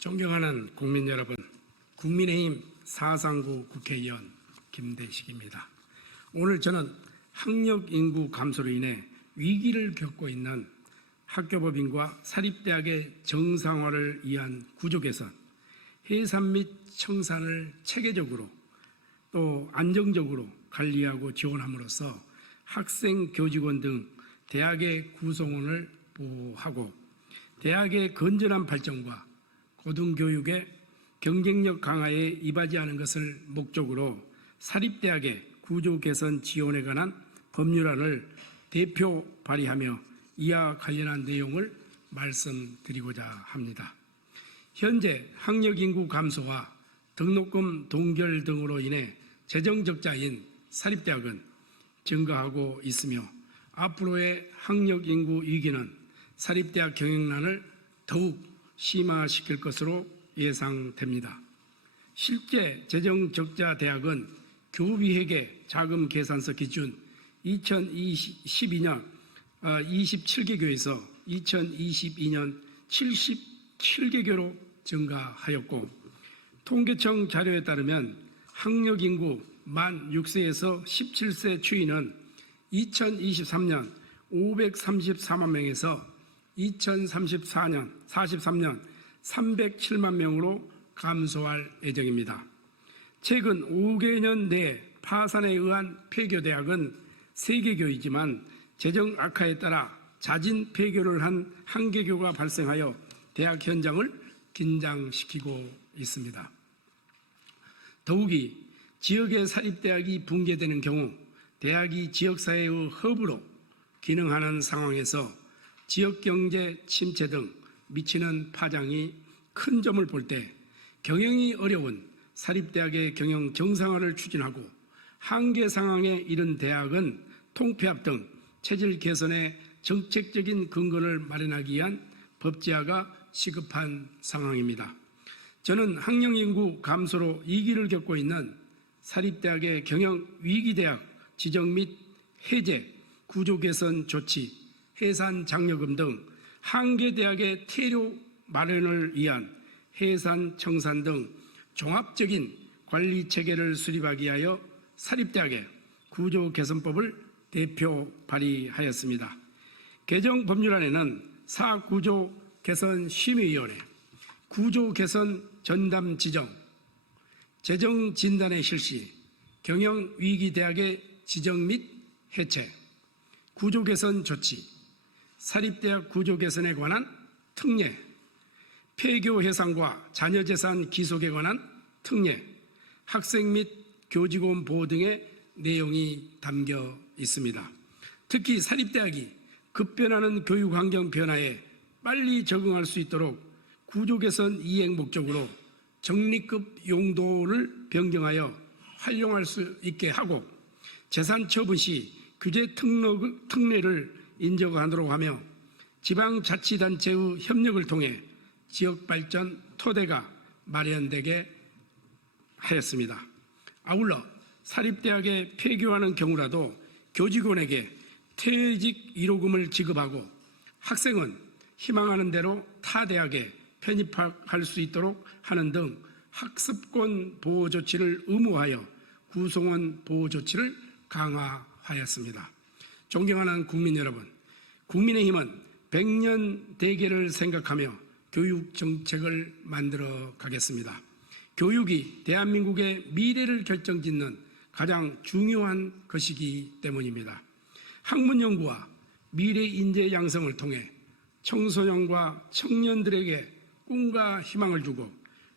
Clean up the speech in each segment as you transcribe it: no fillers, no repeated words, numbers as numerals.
존경하는 국민 여러분, 국민의힘 사상구 국회의원 김대식입니다. 오늘 저는 학력 인구 감소로 인해 위기를 겪고 있는 학교법인과 사립대학의 정상화를 위한 구조 개선, 해산 및 청산을 체계적으로 또 안정적으로 관리하고 지원함으로써 학생, 교직원 등 대학의 구성원을 보호하고 대학의 건전한 발전과 고등교육의 경쟁력 강화에 이바지하는 것을 목적으로 사립대학의 구조 개선 지원에 관한 법률안을 대표 발의하며 이와 관련한 내용을 말씀드리고자 합니다. 현재 학력 인구 감소와 등록금 동결 등으로 인해 재정 적자인 사립대학은 증가하고 있으며 앞으로의 학력 인구 위기는 사립대학 경영난을 더욱 심화시킬 것으로 예상됩니다. 실제 재정 적자 대학은 교비회계 자금 계산서 기준 2012년 27개 교에서 2022년 77개 교로 증가하였고, 통계청 자료에 따르면 학력 인구 만 6세에서 17세 추이는 2023년 534만 명에서 2043년 307만 명으로 감소할 예정입니다. 최근 5개년 내 파산에 의한 폐교대학은 3개 교이지만 재정 악화에 따라 자진 폐교를 한 1개교가 발생하여 대학 현장을 긴장시키고 있습니다. 더욱이 지역의 사립대학이 붕괴되는 경우 대학이 지역사회의 허브로 기능하는 상황에서 지역경제 침체 등 미치는 파장이 큰 점을 볼 때 경영이 어려운 사립대학의 경영 정상화를 추진하고 한계 상황에 이른 대학은 통폐합 등 체질 개선에 정책적인 근거를 마련하기 위한 법 제화가 시급한 상황입니다. 저는 학령 인구 감소로 위기를 겪고 있는 사립대학의 경영 위기대학 지정 및 해제, 구조 개선 조치, 해산 장려금 등 한계 대학의 퇴로 마련을 위한 해산 청산 등 종합적인 관리 체계를 수립하기 위하여 사립대학의 구조 개선법을 대표 발의하였습니다. 개정 법률안에는 사구조 개선 심의위원회, 구조 개선 전담 지정, 재정 진단의 실시, 경영 위기 대학의 지정 및 해체, 구조 개선 조치, 사립대학 구조 개선에 관한 특례, 폐교 해산과 자녀재산 기속에 관한 특례, 학생 및 교직원 보호 등의 내용이 담겨 있습니다. 특히 사립대학이 급변하는 교육환경 변화에 빨리 적응할 수 있도록 구조 개선 이행 목적으로 적립급 용도를 변경하여 활용할 수 있게 하고 재산 처분 시 규제 특례를 인정하도록 하며 지방자치단체의 협력을 통해 지역발전 토대가 마련되게 하였습니다. 아울러 사립대학에 폐교하는 경우라도 교직원에게 퇴직 위로금을 지급하고 학생은 희망하는 대로 타 대학에 편입할 수 있도록 하는 등 학습권 보호 조치를 의무화하여 구성원 보호 조치를 강화하였습니다. 존경하는 국민 여러분, 국민의힘은 100년 대계를 생각하며 교육 정책을 만들어 가겠습니다. 교육이 대한민국의 미래를 결정짓는 가장 중요한 것이기 때문입니다. 학문 연구와 미래 인재 양성을 통해 청소년과 청년들에게 꿈과 희망을 주고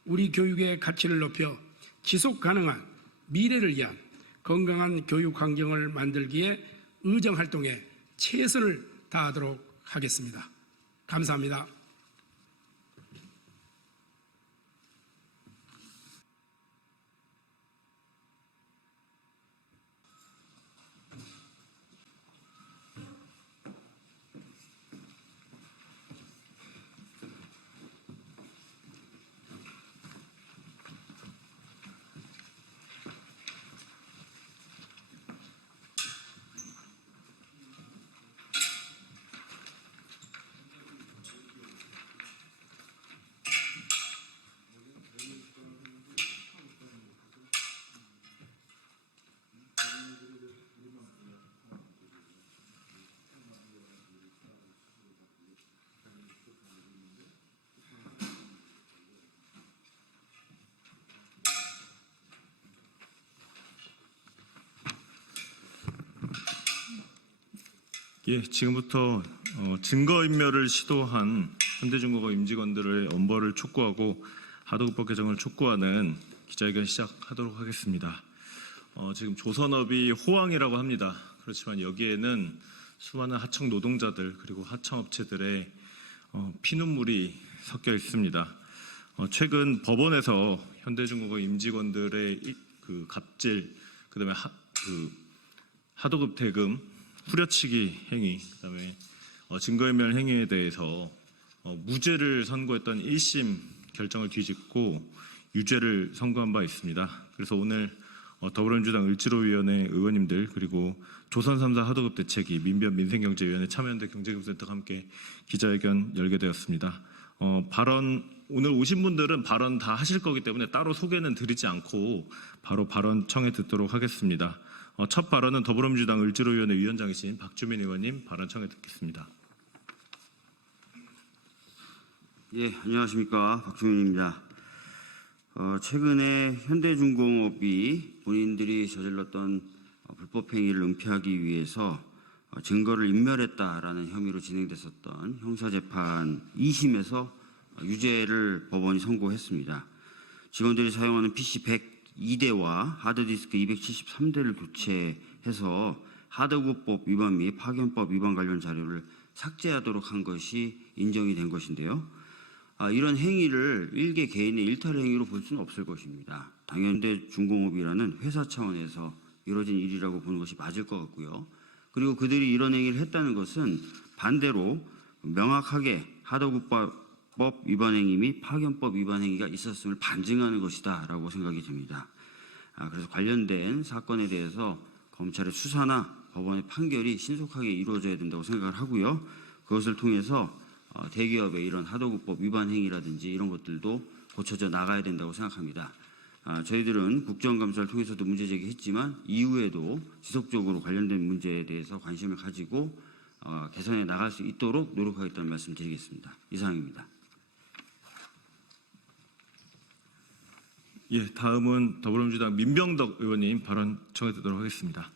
우리 교육의 가치를 높여 지속 가능한 미래를 위한 건강한 교육 환경을 만들기에 의정 활동에 최선을 다하도록 하겠습니다. 감사합니다. 예, 지금부터 증거인멸을 시도한 현대중공업 임직원들의 엄벌을 촉구하고 하도급법 개정을 촉구하는 기자회견 시작하도록 하겠습니다. 지금 조선업이 호황이라고 합니다. 그렇지만 여기에는 수많은 하청 노동자들 그리고 하청업체들의 피눈물이 섞여 있습니다. 최근 법원에서 현대중공업 임직원들의 그 갑질, 그다음에 하도급 대금 후려치기 행위, 그다음에 증거인멸 행위에 대해서 무죄를 선고했던 1심 결정을 뒤집고 유죄를 선고한 바 있습니다. 그래서 오늘 더불어민주당 을지로위원회 의원님들 그리고 조선 3사 하도급 대책위 민변 민생경제위원회 참여연대 경제금센터가 함께 기자회견 열게 되었습니다. 오늘 오신 분들은 발언 다 하실 거기 때문에 따로 소개는 드리지 않고 바로 발언 청해 듣도록 하겠습니다. 첫 발언은 더불어민주당 을지로위원회 위원장이신 박주민 의원님 발언 청해 듣겠습니다. 예, 안녕하십니까. 박주민입니다. 최근에 현대중공업이 본인들이 저질렀던 불법 행위를 은폐하기 위해서 증거를 인멸했다라는 혐의로 진행됐었던 형사재판 2심에서 유죄를 법원이 선고했습니다. 직원들이 사용하는 PC 102대와 하드디스크 273대를 교체해서 하도급법 위반 및 파견법 위반 관련 자료를 삭제하도록 한 것이 인정이 된 것인데요. 이런 행위를 일개 개인의 일탈 행위로 볼 수는 없을 것입니다. 당연히 현대중공업이라는 회사 차원에서 이루어진 일이라고 보는 것이 맞을 것 같고요. 그리고 그들이 이런 행위를 했다는 것은 반대로 명확하게 하도급법 위반 행위 및 파견법 위반 행위가 있었음을 반증하는 것이다라고 생각이 듭니다. 그래서 관련된 사건에 대해서 검찰의 수사나 법원의 판결이 신속하게 이루어져야 된다고 생각을 하고요. 그것을 통해서 대기업의 이런 하도급법 위반 행위라든지 이런 것들도 고쳐져 나가야 된다고 생각합니다. 저희들은 국정감사를 통해서도 문제 제기했지만 이후에도 지속적으로 관련된 문제에 대해서 관심을 가지고 개선해 나갈 수 있도록 노력하겠다는 말씀 드리겠습니다. 이상입니다. 예, 다음은 더불어민주당 민병덕 의원님 발언 청해 듣도록 하겠습니다.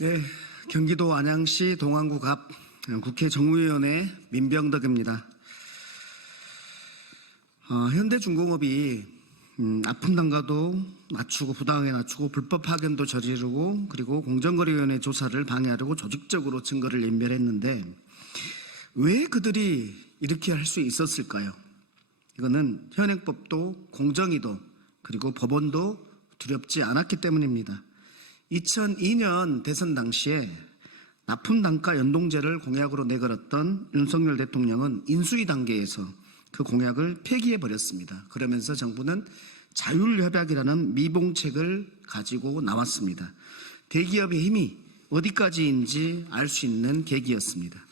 네, 경기도 안양시 동안구 갑 국회 정무위원회 민병덕입니다. 현대중공업이 납품 단가도 낮추고 부당하게 낮추고 불법 파견도 저지르고 그리고 공정거래위원회 조사를 방해하려고 조직적으로 증거를 인멸했는데 왜 그들이 이렇게 할 수 있었을까요? 이거는 현행법도 공정위도 그리고 법원도 두렵지 않았기 때문입니다. 2002년 대선 당시에 납품 단가 연동제를 공약으로 내걸었던 윤석열 대통령은 인수위 단계에서 그 공약을 폐기해 버렸습니다. 그러면서 정부는 자율협약이라는 미봉책을 가지고 나왔습니다. 대기업의 힘이 어디까지인지 알 수 있는 계기였습니다.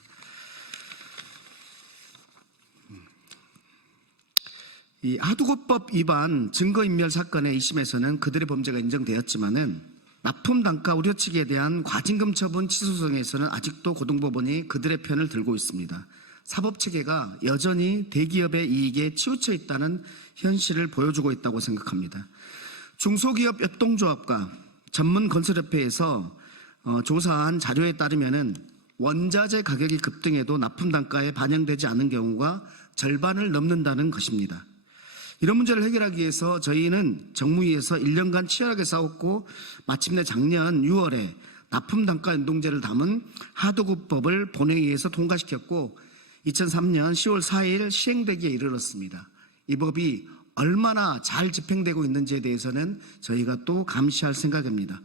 이 하도급법 위반 증거인멸 사건의 2심에서는 그들의 범죄가 인정되었지만은 납품 단가 우려치기에 대한 과징금 처분 취소성에서는 아직도 고등법원이 그들의 편을 들고 있습니다. 사법체계가 여전히 대기업의 이익에 치우쳐 있다는 현실을 보여주고 있다고 생각합니다. 중소기업 협동조합과 전문건설협회에서 조사한 자료에 따르면은 원자재 가격이 급등해도 납품 단가에 반영되지 않은 경우가 절반을 넘는다는 것입니다. 이런 문제를 해결하기 위해서 저희는 정무위에서 1년간 치열하게 싸웠고 마침내 작년 6월에 납품 단가 연동제를 담은 하도급법을 본회의에서 통과시켰고 2003년 10월 4일 시행되기에 이르렀습니다. 이 법이 얼마나 잘 집행되고 있는지에 대해서는 저희가 또 감시할 생각입니다.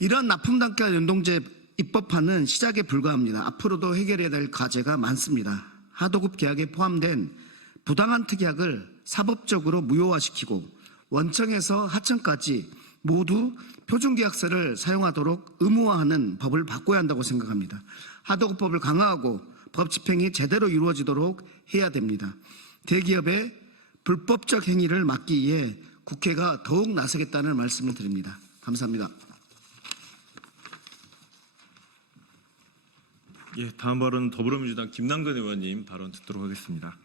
이러한 납품 단가 연동제 입법화는 시작에 불과합니다. 앞으로도 해결해야 될 과제가 많습니다. 하도급 계약에 포함된 부당한 특약을 사법적으로 무효화시키고 원청에서 하청까지 모두 표준계약서를 사용하도록 의무화하는 법을 바꿔야 한다고 생각합니다. 하도급법을 강화하고 법 집행이 제대로 이루어지도록 해야 됩니다. 대기업의 불법적 행위를 막기 위해 국회가 더욱 나서겠다는 말씀을 드립니다. 감사합니다. 예, 다음 발언은 더불어민주당 김남근 의원님 발언 듣도록 하겠습니다.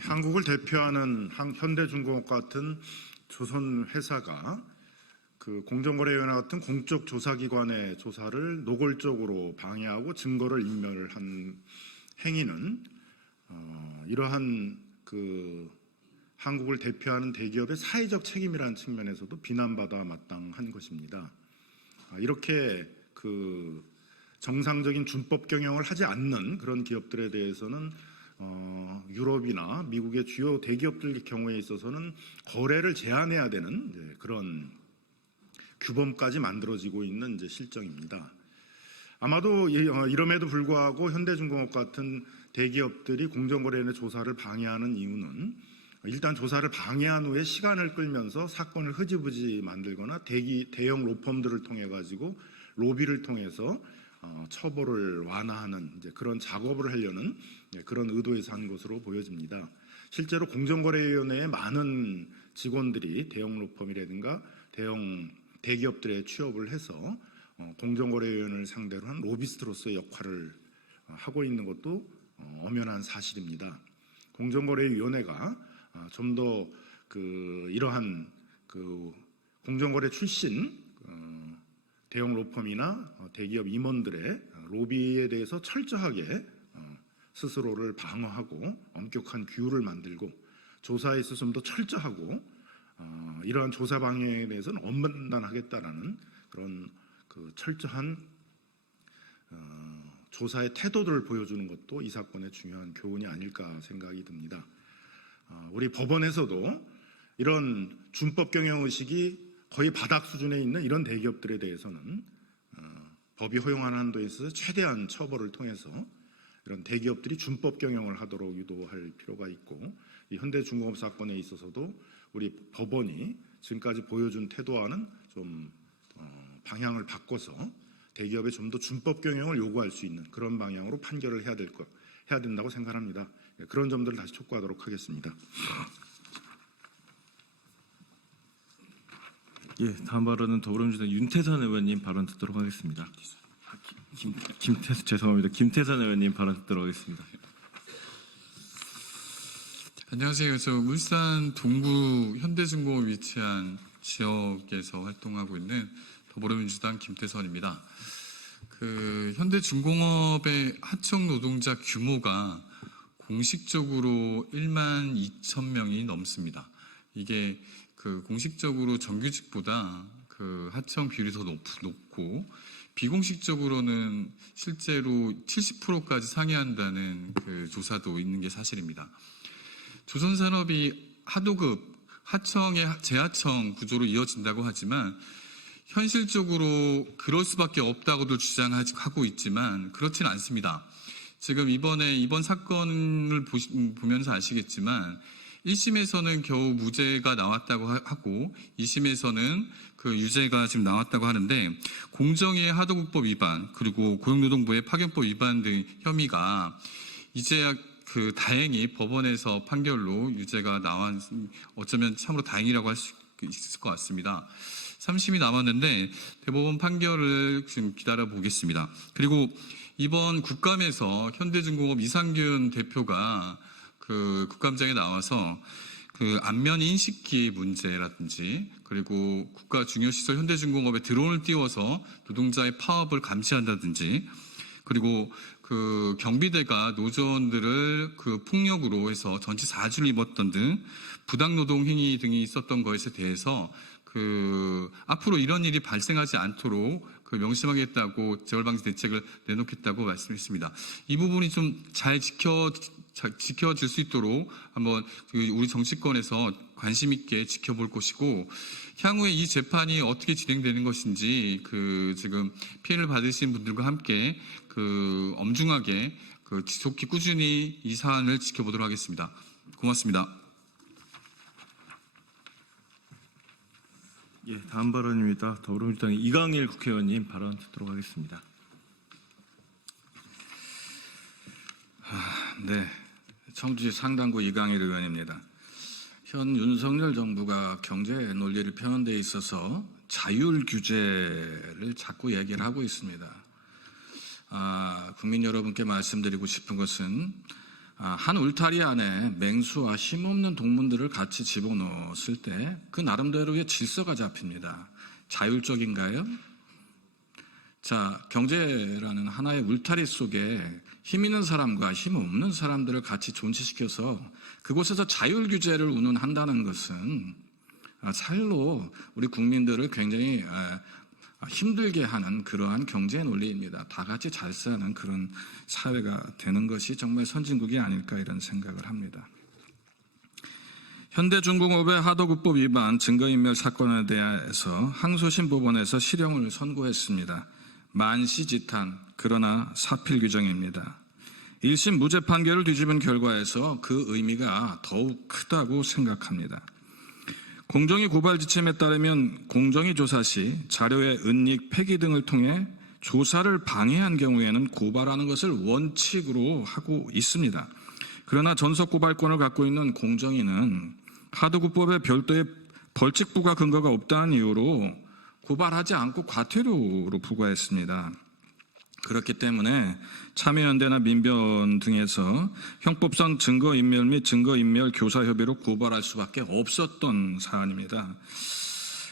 한국을 대표하는 현대중공업 같은 조선 회사가 그 공정거래위원회 같은 공적 조사기관의 조사를 노골적으로 방해하고 증거를 인멸한 행위는 이러한 그 한국을 대표하는 대기업의 사회적 책임이라는 측면에서도 비난받아 마땅한 것입니다. 이렇게 그 정상적인 준법 경영을 하지 않는 그런 기업들에 대해서는 유럽이나 미국의 주요 대기업들 경우에 있어서는 거래를 제한해야 되는 그런 규범까지 만들어지고 있는 실정입니다. 아마도 이럼에도 불구하고 현대중공업 같은 대기업들이 공정거래위원회 조사를 방해하는 이유는 일단 조사를 방해한 후에 시간을 끌면서 사건을 흐지부지 만들거나 대형 로펌들을 통해 가지고 로비를 통해서 처벌을 완화하는 그런 작업을 하려는 그런 의도에서 한 것으로 보여집니다. 실제로 공정거래위원회에 많은 직원들이 대형 로펌이라든가 대기업들에 취업을 해서 공정거래위원회를 상대로 한 로비스트로서의 역할을 하고 있는 것도 엄연한 사실입니다. 공정거래위원회가 좀 더 이러한 공정거래 출신 대형 로펌이나 대기업 임원들의 로비에 대해서 철저하게 스스로를 방어하고 엄격한 규율을 만들고 조사에 있어서 좀 더 철저하고 이러한 조사 방해에 대해서는 엄단하겠다라는 그런 철저한 조사의 태도를 보여주는 것도 이 사건의 중요한 교훈이 아닐까 생각이 듭니다. 우리 법원에서도 이런 준법 경영 의식이 거의 바닥 수준에 있는 이런 대기업들에 대해서는 법이 허용하는 한도에 있어서 최대한 처벌을 통해서 이런 대기업들이 준법 경영을 하도록 유도할 필요가 있고, 이 현대중공업 사건에 있어서도 우리 법원이 지금까지 보여준 태도와는 좀 방향을 바꿔서 대기업에 좀 더 준법 경영을 요구할 수 있는 그런 방향으로 판결을 해야 된다고 생각합니다. 그런 점들을 다시 촉구하도록 하겠습니다. 예, 다음 발언은 더불어민주당 윤태선 의원님 발언 듣도록 하겠습니다. 김태선 의원님 발언 듣도록 하겠습니다. 안녕하세요. 저 울산 동구 현대중공업 위치한 지역에서 활동하고 있는 더불어민주당 김태선입니다. 현대중공업의 하청 노동자 규모가 공식적으로 1만 2천 명이 넘습니다. 이게 공식적으로 정규직보다 하청 비율이 더 높고 비공식적으로는 실제로 70%까지 상회한다는 조사도 있는 게 사실입니다. 조선산업이 하도급, 하청의 재하청 구조로 이어진다고 하지만 현실적으로 그럴 수밖에 없다고도 주장하고 있지만 그렇지는 않습니다. 지금 이번 사건을 보면서 아시겠지만 1심에서는 겨우 무죄가 나왔다고 하고 2심에서는 유죄가 지금 나왔다고 하는데, 공정위의 하도급법 위반 그리고 고용노동부의 파견법 위반 등 혐의가 이제야 다행히 법원에서 판결로 유죄가 나온, 어쩌면 참으로 다행이라고 할 수 있을 것 같습니다. 3심이 남았는데 대법원 판결을 지금 기다려 보겠습니다. 그리고 이번 국감에서 현대중공업 이상균 대표가 국감장에 나와서 안면 인식기 문제라든지 그리고 국가 중요시설 현대중공업에 드론을 띄워서 노동자의 파업을 감시한다든지 그리고 경비대가 노조원들을 폭력으로 해서 전치 4주를 입었던 등 부당노동 행위 등이 있었던 것에 대해서 앞으로 이런 일이 발생하지 않도록 명심하겠다고 재벌방지 대책을 내놓겠다고 말씀했습니다. 이 부분이 좀 잘 지켜질 수 있도록 한번 우리 정치권에서 관심 있게 지켜볼 것이고, 향후에 이 재판이 어떻게 진행되는 것인지 지금 피해를 받으신 분들과 함께 엄중하게 지속히 꾸준히 이 사안을 지켜보도록 하겠습니다. 고맙습니다. 예, 다음 발언입니다. 더불어민주당의 이강일 국회의원님 발언 듣도록 하겠습니다. 네, 청주시 상당구 이강일 의원입니다. 현 윤석열 정부가 경제 논리를 펴는 데 있어서 자율 규제를 자꾸 얘기를 하고 있습니다. 국민 여러분께 말씀드리고 싶은 것은 한 울타리 안에 맹수와 힘없는 동물들을 같이 집어넣었을 때 그 나름대로의 질서가 잡힙니다. 자율적인가요? 자, 경제라는 하나의 울타리 속에 힘 있는 사람과 힘 없는 사람들을 같이 존치시켜서 그곳에서 자율 규제를 운운한다는 것은 살로 우리 국민들을 굉장히 힘들게 하는 그러한 경제 논리입니다. 다 같이 잘 사는 그런 사회가 되는 것이 정말 선진국이 아닐까 이런 생각을 합니다. 현대중공업의 하도급법 위반 증거인멸 사건에 대해서 항소심 법원에서 실형을 선고했습니다. 만시지탄, 그러나 사필 규정입니다. 1심 무죄 판결을 뒤집은 결과에서 그 의미가 더욱 크다고 생각합니다. 공정위 고발 지침에 따르면 공정위 조사 시 자료의 은닉, 폐기 등을 통해 조사를 방해한 경우에는 고발하는 것을 원칙으로 하고 있습니다. 그러나 전속 고발권을 갖고 있는 공정위는 하도급법에 별도의 벌칙부과 근거가 없다는 이유로 고발하지 않고 과태료로 부과했습니다. 그렇기 때문에 참여연대나 민변 등에서 형법상 증거인멸 및 증거인멸 교사협의로 고발할 수밖에 없었던 사안입니다.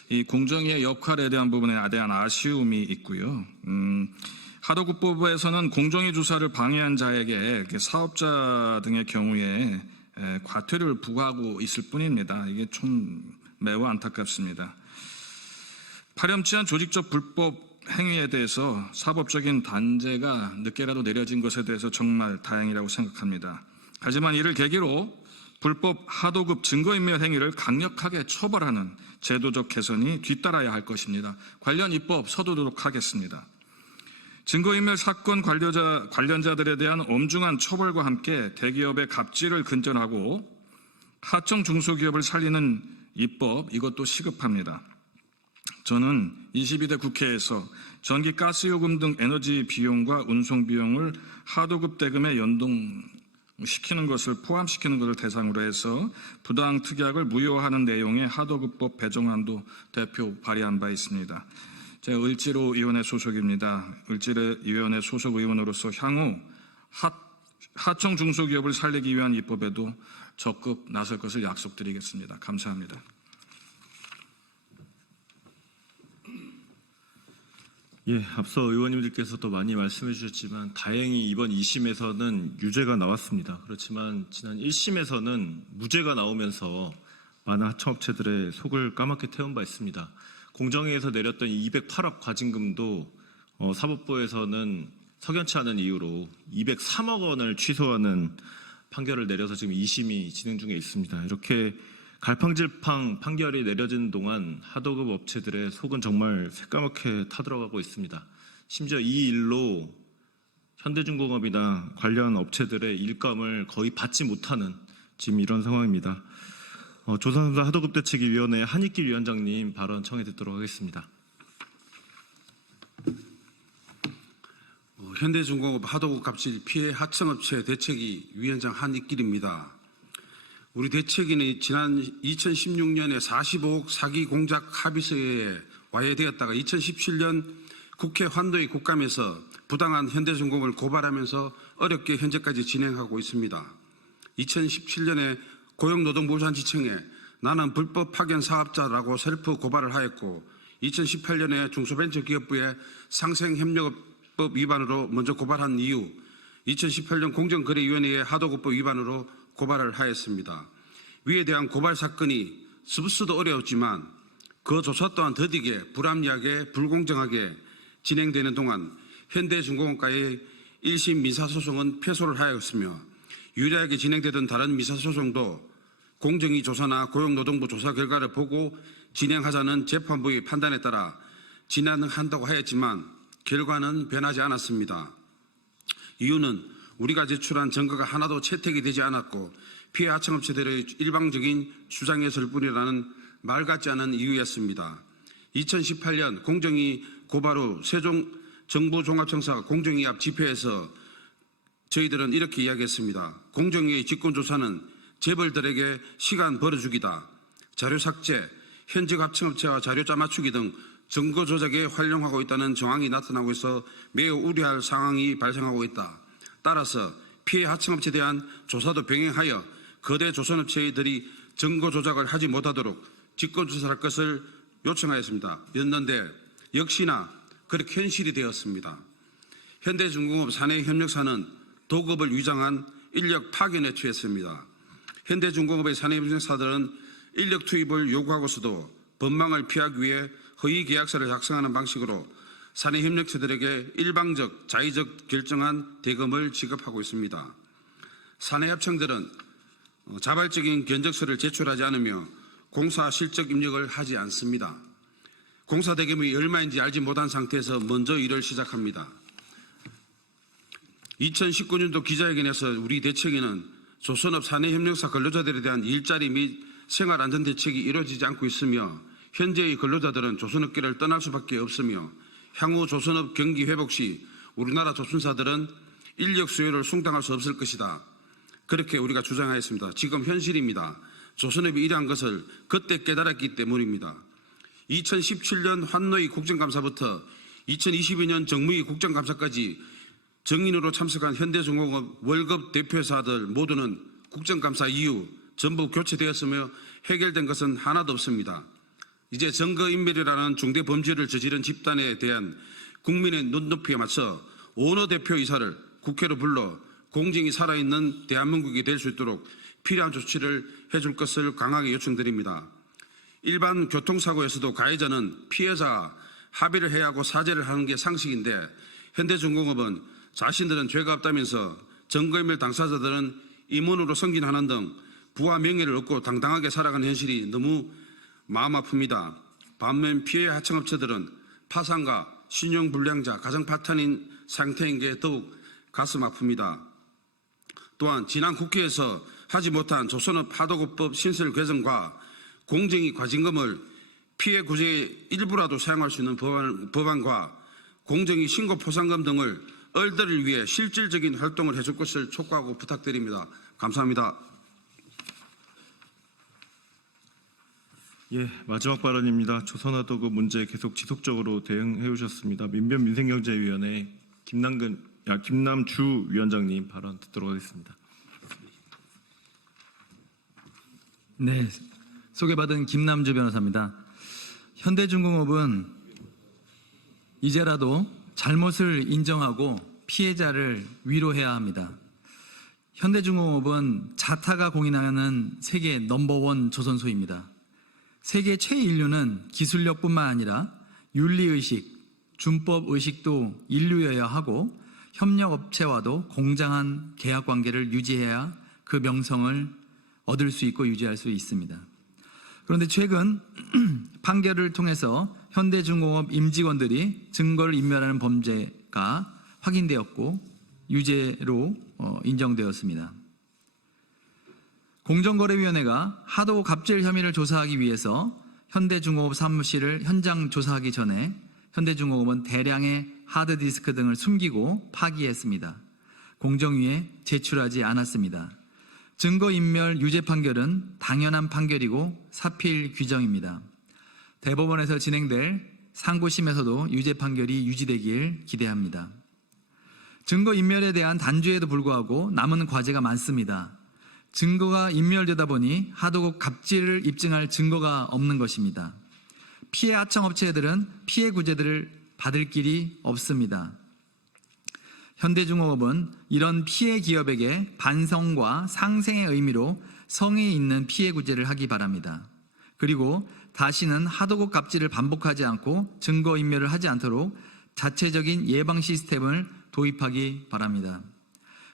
이 공정위의 역할에 대한 부분에 대한 아쉬움이 있고요. 하도급법에서는 공정위 조사를 방해한 자에게 사업자 등의 경우에 과태료를 부과하고 있을 뿐입니다. 이게 좀 매우 안타깝습니다. 파렴치한 조직적 불법 행위에 대해서 사법적인 단죄가 늦게라도 내려진 것에 대해서 정말 다행이라고 생각합니다. 하지만 이를 계기로 불법 하도급 증거인멸 행위를 강력하게 처벌하는 제도적 개선이 뒤따라야 할 것입니다. 관련 입법 서두르도록 하겠습니다. 증거인멸 사건 관련자들에 대한 엄중한 처벌과 함께 대기업의 갑질을 근절하고 하청 중소기업을 살리는 입법, 이것도 시급합니다. 저는 22대 국회에서 전기 가스요금 등 에너지 비용과 운송 비용을 하도급 대금에 연동시키는 것을 포함시키는 것을 대상으로 해서 부당 특약을 무효하는 내용의 하도급법 배정안도 대표 발의한 바 있습니다. 제가 을지로위원회 소속입니다. 을지로위원회 소속 의원으로서 향후 하청 중소기업을 살리기 위한 입법에도 적극 나설 것을 약속드리겠습니다. 감사합니다. 예, 앞서 의원님들께서도 많이 말씀해 주셨지만 다행히 이번 2심에서는 유죄가 나왔습니다. 그렇지만 지난 1심에서는 무죄가 나오면서 많은 하청업체들의 속을 까맣게 태운 바 있습니다. 공정위에서 내렸던 208억 과징금도 사법부에서는 석연치 않은 이유로 203억 원을 취소하는 판결을 내려서 지금 2심이 진행 중에 있습니다. 이렇게 갈팡질팡 판결이 내려지는 동안 하도급 업체들의 속은 정말 새까맣게 타들어가고 있습니다. 심지어 이 일로 현대중공업이나 관련 업체들의 일감을 거의 받지 못하는 지금 이런 상황입니다. 조선사 하도급 대책위 위원회 한익길 위원장님 발언 청해 듣도록 하겠습니다. 현대중공업 하도급 갑질 피해 하청업체 대책위 위원장 한익길입니다. 우리 대책위는 지난 2016년에 45억 사기 공작 합의서에 와해되었다가 2017년 국회 환도의 국감에서 부당한 현대중공업을 고발하면서 어렵게 현재까지 진행하고 있습니다. 2017년에 고용노동보장지청에 나는 불법 파견 사업자라고 셀프 고발을 하였고 2018년에 중소벤처기업부에 상생협력법 위반으로 먼저 고발한 이후 2018년 공정거래위원회의 하도급법 위반으로 고발을 하였습니다. 위에 대한 고발 사건이 스스도 어려웠지만 그 조사 또한 더디게 불합리하게 불공정하게 진행되는 동안 현대중공업과의 1심 민사소송은 패소를 하였으며 유리하게 진행되던 다른 민사소송도 공정위 조사나 고용노동부 조사 결과를 보고 진행하자는 재판부의 판단에 따라 진행한다고 하였지만 결과는 변하지 않았습니다. 이유는 우리가 제출한 증거가 하나도 채택이 되지 않았고 피해 하청업체들의 일방적인 주장이었을 뿐이라는 말 같지 않은 이유였습니다. 2018년 공정위 고발 후 세종정부종합청사 공정위 앞 집회에서 저희들은 이렇게 이야기했습니다. 공정위의 직권조사는 재벌들에게 시간 벌어주기다. 자료 삭제, 현직 합청업체와 자료 짜맞추기 등 증거 조작에 활용하고 있다는 정황이 나타나고 있어 매우 우려할 상황이 발생하고 있다. 따라서 피해 하청업체에 대한 조사도 병행하여 거대 조선업체들이 정보 조작을 하지 못하도록 직권조사할 것을 요청하였습니다. 역시나 그렇게 현실이 되었습니다. 현대중공업 사내협력사는 도급을 위장한 인력 파견에 취했습니다. 현대중공업의 사내협력사들은 인력 투입을 요구하고서도 법망을 피하기 위해 허위 계약서를 작성하는 방식으로 사내협력사들에게 일방적, 자의적 결정한 대금을 지급하고 있습니다. 사내합청들은 자발적인 견적서를 제출하지 않으며 공사 실적 입력을 하지 않습니다. 공사 대금이 얼마인지 알지 못한 상태에서 먼저 일을 시작합니다. 2019년도 기자회견에서 우리 대책위는 조선업 사내협력사 근로자들에 대한 일자리 및 생활안전 대책이 이루어지지 않고 있으며 현재의 근로자들은 조선업계를 떠날 수밖에 없으며 향후 조선업 경기 회복 시 우리나라 조선사들은 인력 수요를 숭당할 수 없을 것이다. 그렇게 우리가 주장하였습니다. 지금 현실입니다. 조선업이 이러한 것을 그때 깨달았기 때문입니다. 2017년 환노위 국정감사부터 2022년 정무위 국정감사까지 정인으로 참석한 현대중공업 월급 대표사들 모두는 국정감사 이후 전부 교체되었으며 해결된 것은 하나도 없습니다. 이제 증거인멸이라는 중대범죄를 저지른 집단에 대한 국민의 눈높이에 맞춰 오너 대표이사를 국회로 불러 공정이 살아있는 대한민국이 될 수 있도록 필요한 조치를 해줄 것을 강하게 요청드립니다. 일반 교통사고에서도 가해자는 피해자와 합의를 해야 하고 사죄를 하는 게 상식인데 현대중공업은 자신들은 죄가 없다면서 증거인멸 당사자들은 임원으로 승진하는 등 부와 명예를 얻고 당당하게 살아가는 현실이 너무 마음 아픕니다. 반면 피해 하청업체들은 파산과 신용불량자, 가정파탄인 상태인 게 더욱 가슴 아픕니다. 또한 지난 국회에서 하지 못한 조선업 하도급법 신설 개정과 공정위 과징금을 피해 구제의 일부라도 사용할 수 있는 법안과 공정위 신고 포상금 등을 얼들을 위해 실질적인 활동을 해줄 것을 촉구하고 부탁드립니다. 감사합니다. 예, 마지막 발언입니다. 조선화도급 문제 계속 지속적으로 대응해 오셨습니다. 민변민생경제위원회 김남주 위원장님 발언 듣도록 하겠습니다. 네, 소개받은 김남주 변호사입니다. 현대중공업은 이제라도 잘못을 인정하고 피해자를 위로해야 합니다. 현대중공업은 자타가 공인하는 세계 넘버원 조선소입니다. 세계 최인류는 기술력뿐만 아니라 윤리의식, 준법의식도 인류여야 하고 협력업체와도 공정한 계약관계를 유지해야 그 명성을 얻을 수 있고 유지할 수 있습니다. 그런데 최근 판결을 통해서 현대중공업 임직원들이 증거를 인멸하는 범죄가 확인되었고 유죄로 인정되었습니다. 공정거래위원회가 하도 갑질 혐의를 조사하기 위해서 현대중공업 사무실을 현장 조사하기 전에 현대중공업은 대량의 하드디스크 등을 숨기고 파기했습니다. 공정위에 제출하지 않았습니다. 증거인멸 유죄 판결은 당연한 판결이고 사필 규정입니다. 대법원에서 진행될 상고심에서도 유죄 판결이 유지되길 기대합니다. 증거인멸에 대한 단죄에도 불구하고 남은 과제가 많습니다. 증거가 인멸되다 보니 하도급 갑질을 입증할 증거가 없는 것입니다. 피해 하청업체들은 피해 구제들을 받을 길이 없습니다. 현대중공업은 이런 피해 기업에게 반성과 상생의 의미로 성의 있는 피해 구제를 하기 바랍니다. 그리고 다시는 하도급 갑질을 반복하지 않고 증거인멸을 하지 않도록 자체적인 예방 시스템을 도입하기 바랍니다.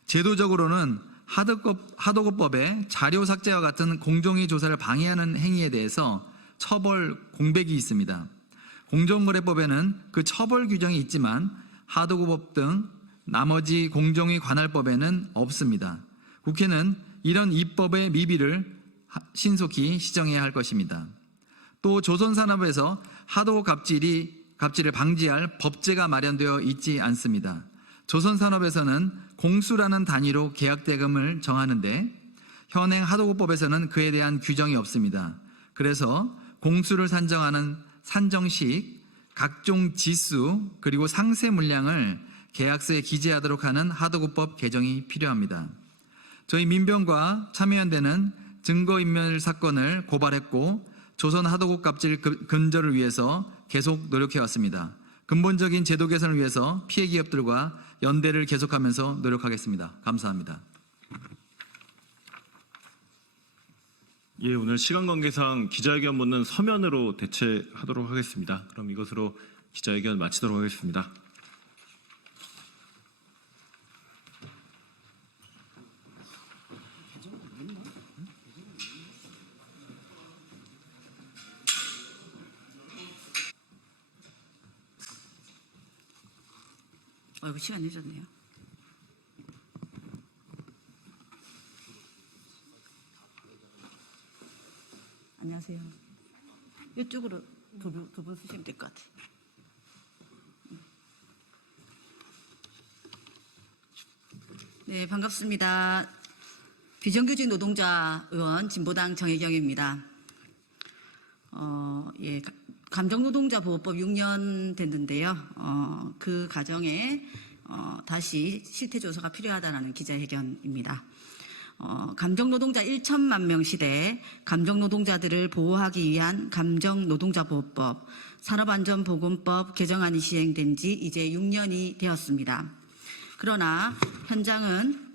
제도적으로는 하도급법의 자료 삭제와 같은 공정위 조사를 방해하는 행위에 대해서 처벌 공백이 있습니다. 공정거래법에는 그 처벌 규정이 있지만 하도급법 등 나머지 공정위 관할법에는 없습니다. 국회는 이런 입법의 미비를 신속히 시정해야 할 것입니다. 또 조선산업에서 하도급 갑질을 방지할 법제가 마련되어 있지 않습니다. 조선산업에서는 공수라는 단위로 계약대금을 정하는데 현행 하도급법에서는 그에 대한 규정이 없습니다. 그래서 공수를 산정하는 산정식, 각종 지수 그리고 상세 물량을 계약서에 기재하도록 하는 하도급법 개정이 필요합니다. 저희 민변과 참여연대는 증거인멸 사건을 고발했고 조선 하도급 갑질 근절을 위해서 계속 노력해왔습니다. 근본적인 제도 개선을 위해서 피해 기업들과 연대를 계속하면서 노력하겠습니다. 감사합니다. 예, 오늘 시간 관계상 기자회견 문은 서면으로 대체하도록 하겠습니다. 그럼 이것으로 기자회견 마치도록 하겠습니다. 이거 시간 늦었네요. 안녕하세요. 이쪽으로 두 분 쓰시면 될 것 같아요. 네, 반갑습니다. 비정규직 노동자 의원 진보당 정혜경입니다. 예, 감정노동자 보호법 6년 됐는데요. 그 과정에 다시 실태조사가 필요하다는 기자회견입니다. 감정노동자 1천만 명 시대에 감정노동자들을 보호하기 위한 감정노동자보호법, 산업안전보건법 개정안이 시행된 지 이제 6년이 되었습니다. 그러나 현장은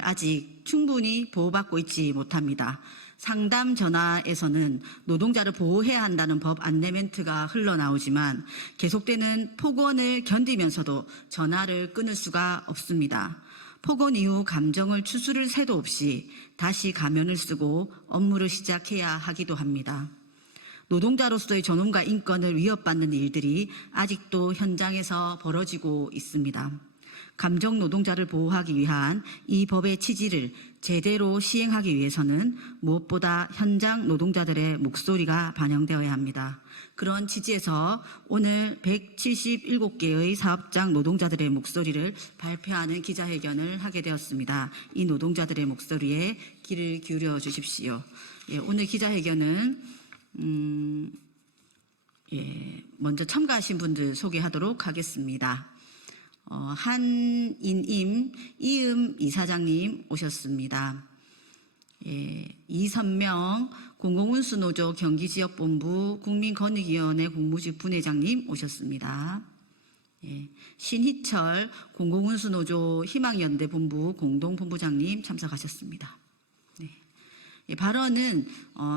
아직 충분히 보호받고 있지 못합니다. 상담 전화에서는 노동자를 보호해야 한다는 법 안내 멘트가 흘러나오지만 계속되는 폭언을 견디면서도 전화를 끊을 수가 없습니다. 폭언 이후 감정을 추스를 새도 없이 다시 가면을 쓰고 업무를 시작해야 하기도 합니다. 노동자로서의 존엄과 인권을 위협받는 일들이 아직도 현장에서 벌어지고 있습니다. 감정 노동자를 보호하기 위한 이 법의 취지를 제대로 시행하기 위해서는 무엇보다 현장 노동자들의 목소리가 반영되어야 합니다. 그런 취지에서 오늘 177개의 사업장 노동자들의 목소리를 발표하는 기자회견을 하게 되었습니다. 이 노동자들의 목소리에 귀를 기울여 주십시오. 오늘 기자회견은 먼저 참가하신 분들 소개하도록 하겠습니다. 한인임 이음 이사장님 오셨습니다. 이선명 공공운수노조 경기지역본부 국민권익위원회 공무직 분회장님 오셨습니다. 신희철 공공운수노조 희망연대 본부 공동본부장님 참석하셨습니다. 발언은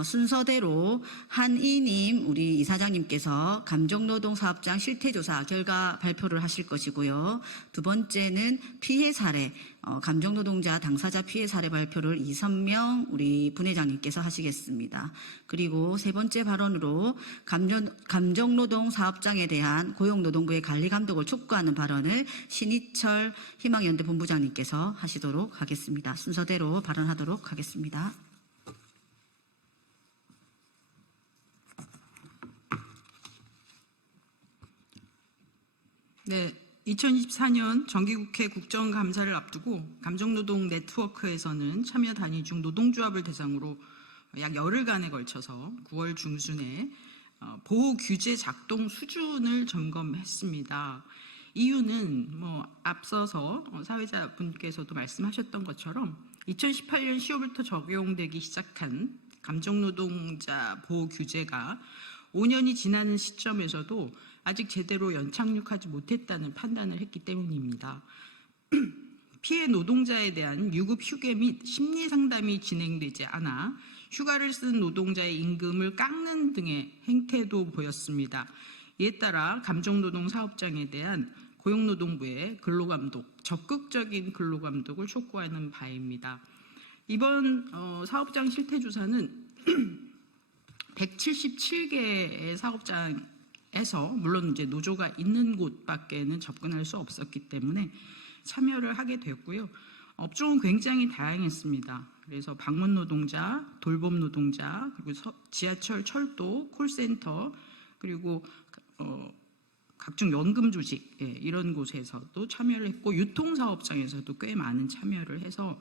순서대로 한이님 우리 이사장님께서 감정노동사업장 실태조사 결과 발표를 하실 것이고요. 두 번째는 피해 사례, 감정노동자 당사자 피해 사례 발표를 이선명 우리 분회장님께서 하시겠습니다. 그리고 세 번째 발언으로 감정노동사업장에 대한 고용노동부의 관리감독을 촉구하는 발언을 신희철 희망연대 본부장님께서 하시도록 하겠습니다. 순서대로 발언하도록 하겠습니다. 네, 2024년 정기국회 국정감사를 앞두고 감정노동 네트워크에서는 참여 단위 중 노동조합을 대상으로 약 열흘간에 걸쳐서 9월 중순에 보호 규제 작동 수준을 점검했습니다. 이유는 앞서서 사회자분께서도 말씀하셨던 것처럼 2018년 10월부터 적용되기 시작한 감정노동자 보호 규제가 5년이 지나는 시점에서도 아직 제대로 연착륙하지 못했다는 판단을 했기 때문입니다. 피해 노동자에 대한 유급 휴게 및 심리 상담이 진행되지 않아 휴가를 쓴 노동자의 임금을 깎는 등의 행태도 보였습니다. 이에 따라 감정노동 사업장에 대한 고용노동부의 근로감독, 적극적인 근로감독을 촉구하는 바입니다. 이번 사업장 실태조사는 177개의 사업장에서 물론 이제 노조가 있는 곳밖에는 접근할 수 없었기 때문에 참여를 하게 됐고요. 업종은 굉장히 다양했습니다. 그래서 방문 노동자, 돌봄 노동자, 그리고 지하철, 철도, 콜센터, 그리고 각종 연금 조직 이런 곳에서도 참여를 했고 유통사업장에서도 꽤 많은 참여를 해서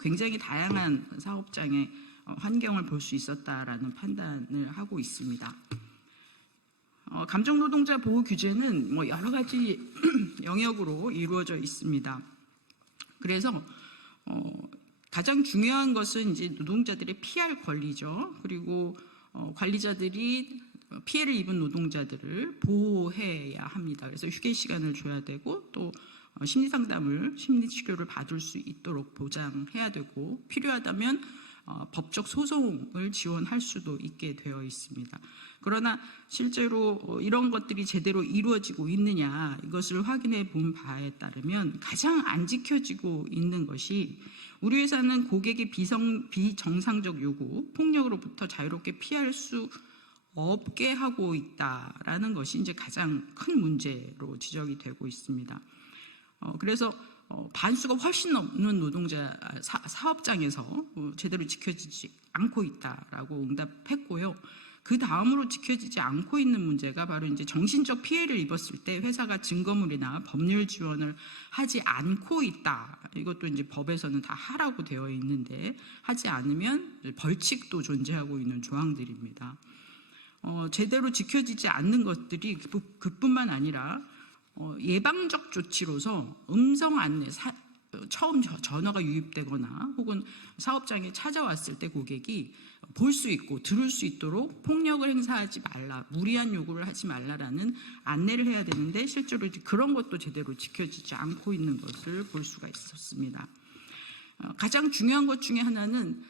굉장히 다양한 사업장의 환경을 볼 수 있었다라는 판단을 하고 있습니다. 감정 노동자 보호 규제는 뭐 여러 가지 영역으로 이루어져 있습니다. 그래서 가장 중요한 것은 이제 노동자들의 피할 권리죠. 그리고 관리자들이 피해를 입은 노동자들을 보호해야 합니다. 그래서 휴게 시간을 줘야 되고 또 심리 상담을, 심리 치료를 받을 수 있도록 보장해야 되고 필요하다면 법적 소송을 지원할 수도 있게 되어 있습니다. 그러나 실제로 이런 것들이 제대로 이루어지고 있느냐 이것을 확인해 본 바에 따르면 가장 안 지켜지고 있는 것이 우리 회사는 고객의 비정상적 요구, 폭력으로부터 자유롭게 피할 수 없게 하고 있다라는 것이 이제 가장 큰 문제로 지적이 되고 있습니다. 그래서 반수가 훨씬 넘는 노동자 사업장에서 제대로 지켜지지 않고 있다라고 응답했고요. 그 다음으로 지켜지지 않고 있는 문제가 바로 이제 정신적 피해를 입었을 때 회사가 증거물이나 법률 지원을 하지 않고 있다. 이것도 이제 법에서는 다 하라고 되어 있는데 하지 않으면 벌칙도 존재하고 있는 조항들입니다. 제대로 지켜지지 않는 것들이 그뿐만 아니라 예방적 조치로서 음성 안내, 처음 전화가 유입되거나 혹은 사업장에 찾아왔을 때 고객이 볼 수 있고 들을 수 있도록 폭력을 행사하지 말라, 무리한 요구를 하지 말라라는 안내를 해야 되는데 실제로 그런 것도 제대로 지켜지지 않고 있는 것을 볼 수가 있었습니다. 가장 중요한 것 중에 하나는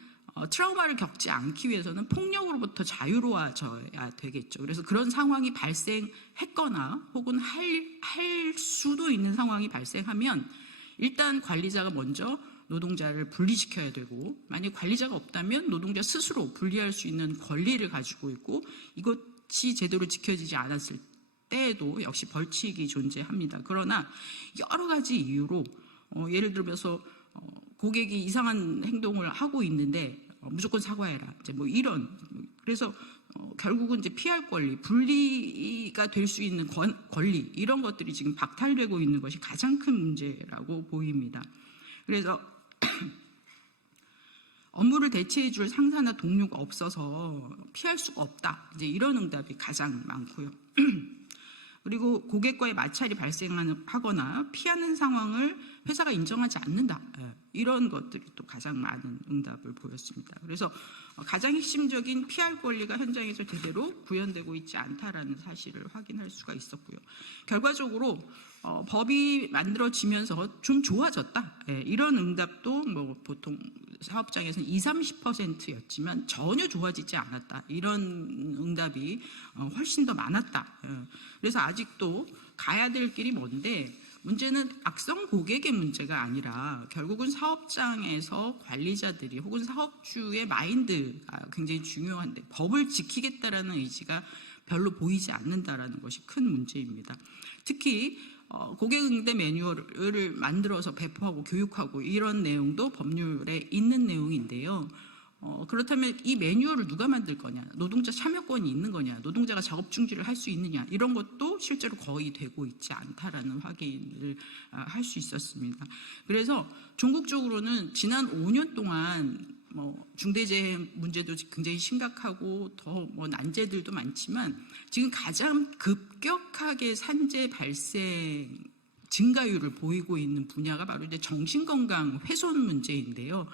트라우마를 겪지 않기 위해서는 폭력으로부터 자유로워져야 되겠죠. 그래서 그런 상황이 발생했거나 혹은 할 수도 있는 상황이 발생하면 일단 관리자가 먼저 노동자를 분리시켜야 되고 만약 관리자가 없다면 노동자 스스로 분리할 수 있는 권리를 가지고 있고 이것이 제대로 지켜지지 않았을 때에도 역시 벌칙이 존재합니다. 그러나 여러 가지 이유로 예를 들면서 고객이 이상한 행동을 하고 있는데 무조건 사과해라. 이제 뭐 이런 그래서 결국은 이제 피할 권리, 분리가 될 수 있는 권리 이런 것들이 지금 박탈되고 있는 것이 가장 큰 문제라고 보입니다. 그래서 업무를 대체해줄 상사나 동료가 없어서 피할 수가 없다. 이제 이런 응답이 가장 많고요. 그리고 고객과의 마찰이 발생하거나 피하는 상황을 회사가 인정하지 않는다. 이런 것들이 또 가장 많은 응답을 보였습니다. 그래서 가장 핵심적인 피할 권리가 현장에서 제대로 구현되고 있지 않다라는 사실을 확인할 수가 있었고요. 결과적으로 법이 만들어지면서 좀 좋아졌다. 이런 응답도 뭐 보통 사업장에서는 20-30%였지만 전혀 좋아지지 않았다. 이런 응답이 훨씬 더 많았다. 그래서 아직도 가야 될 길이 먼데 문제는 악성 고객의 문제가 아니라 결국은 사업장에서 관리자들이 혹은 사업주의 마인드가 굉장히 중요한데 법을 지키겠다라는 의지가 별로 보이지 않는다라는 것이 큰 문제입니다. 특히 고객 응대 매뉴얼을 만들어서 배포하고 교육하고 이런 내용도 법률에 있는 내용인데요. 그렇다면 이 매뉴얼을 누가 만들 거냐, 노동자 참여권이 있는 거냐, 노동자가 작업 중지를 할 수 있느냐 이런 것도 실제로 거의 되고 있지 않다라는 확인을 할 수 있었습니다. 그래서 전국적으로는 지난 5년 동안 중대재해 문제도 굉장히 심각하고 더 난제들도 많지만 지금 가장 급격하게 산재 발생 증가율을 보이고 있는 분야가 바로 이제 정신건강 훼손 문제인데요.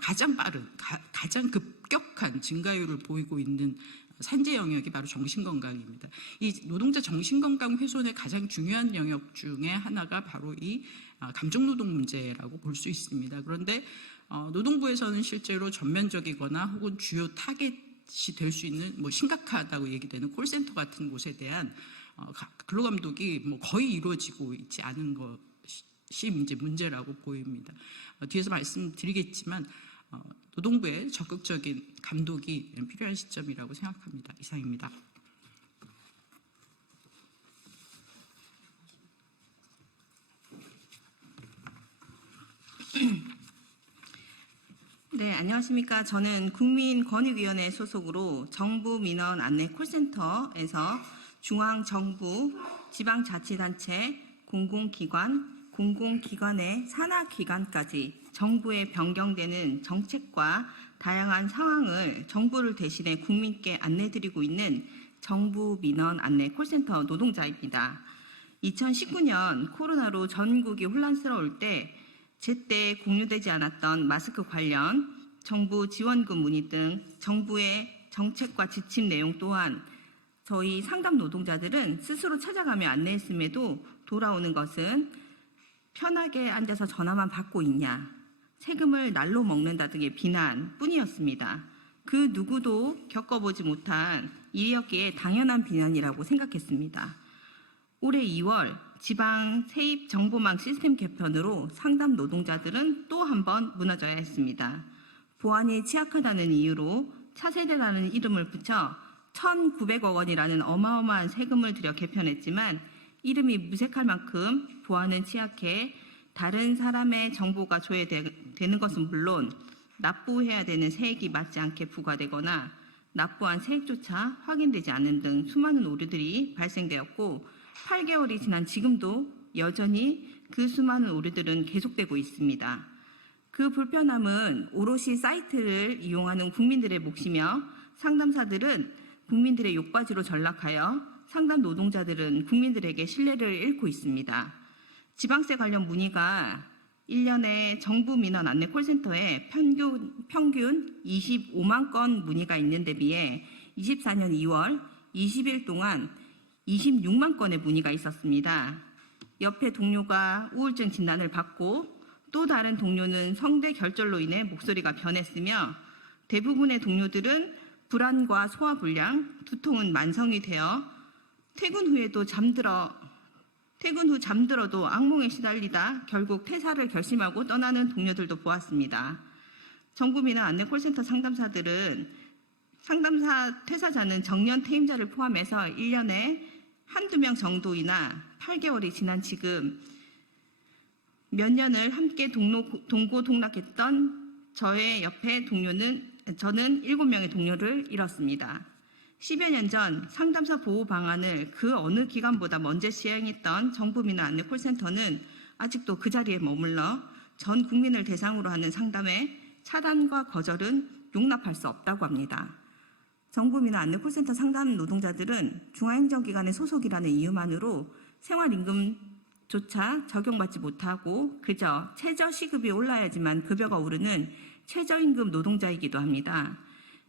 가장 빠른, 가장 급격한 증가율을 보이고 있는 산재 영역이 바로 정신건강입니다. 이 노동자 정신건강 훼손의 가장 중요한 영역 중에 하나가 바로 이 감정노동 문제라고 볼 수 있습니다. 그런데 노동부에서는 실제로 전면적이거나 혹은 주요 타겟이 될 수 있는 심각하다고 얘기되는 콜센터 같은 곳에 대한 근로감독이 거의 이루어지고 있지 않은 것이 문제라고 보입니다. 뒤에서 말씀드리겠지만 노동부의 적극적인 감독이 필요한 시점이라고 생각합니다. 이상입니다. 네, 안녕하십니까. 저는 국민권익위원회 소속으로 정부 민원 안내 콜센터에서 중앙정부, 지방자치단체, 공공기관, 공공기관의 산하기관까지 정부에 변경되는 정책과 다양한 상황을 정부를 대신해 국민께 안내드리고 있는 정부 민원 안내 콜센터 노동자입니다. 2019년 코로나로 전국이 혼란스러울 때 제때 공유되지 않았던 마스크 관련 정부 지원금 문의 등 정부의 정책과 지침 내용 또한 저희 상담 노동자들은 스스로 찾아가며 안내했음에도 돌아오는 것은 편하게 앉아서 전화만 받고 있냐, 세금을 날로 먹는다 등의 비난뿐이었습니다. 그 누구도 겪어보지 못한 일이었기에 당연한 비난이라고 생각했습니다. 올해 2월 지방 세입 정보망 시스템 개편으로 상담 노동자들은 또 한 번 무너져야 했습니다. 보안이 취약하다는 이유로 차세대라는 이름을 붙여 1,900억 원이라는 어마어마한 세금을 들여 개편했지만 이름이 무색할 만큼 보안은 취약해 다른 사람의 정보가 조회되는 것은 물론 납부해야 되는 세액이 맞지 않게 부과되거나 납부한 세액조차 확인되지 않는 등 수많은 오류들이 발생되었고 8개월이 지난 지금도 여전히 그 수많은 오류들은 계속되고 있습니다. 그 불편함은 오롯이 사이트를 이용하는 국민들의 몫이며 상담사들은 국민들의 욕바지로 전락하여 상담 노동자들은 국민들에게 신뢰를 잃고 있습니다. 지방세 관련 문의가 1년에 정부 민원 안내 콜센터에 평균 25만 건 문의가 있는 데 비해 24년 2월 20일 동안 26만 건의 문의가 있었습니다. 옆에 동료가 우울증 진단을 받고 또 다른 동료는 성대 결절로 인해 목소리가 변했으며 대부분의 동료들은 불안과 소화불량, 두통은 만성이 되어 퇴근 후 잠들어도 악몽에 시달리다 결국 퇴사를 결심하고 떠나는 동료들도 보았습니다. 정부 민원 안내 콜센터 상담사들은 상담사 퇴사자는 정년 퇴임자를 포함해서 1년에 한두 명 정도이나 8개월이 지난 지금 몇 년을 함께 동고동락했던 저의 옆에 동료는 저는 7명의 동료를 잃었습니다. 10여 년 전 상담사 보호 방안을 그 어느 기관보다 먼저 시행했던 정부 민원 안내 콜센터는 아직도 그 자리에 머물러 전 국민을 대상으로 하는 상담의 차단과 거절은 용납할 수 없다고 합니다. 정부 민원 안내 콜센터 상담 노동자들은 중앙행정기관의 소속이라는 이유만으로 생활임금조차 적용받지 못하고 그저 최저시급이 올라야지만 급여가 오르는 최저임금 노동자이기도 합니다.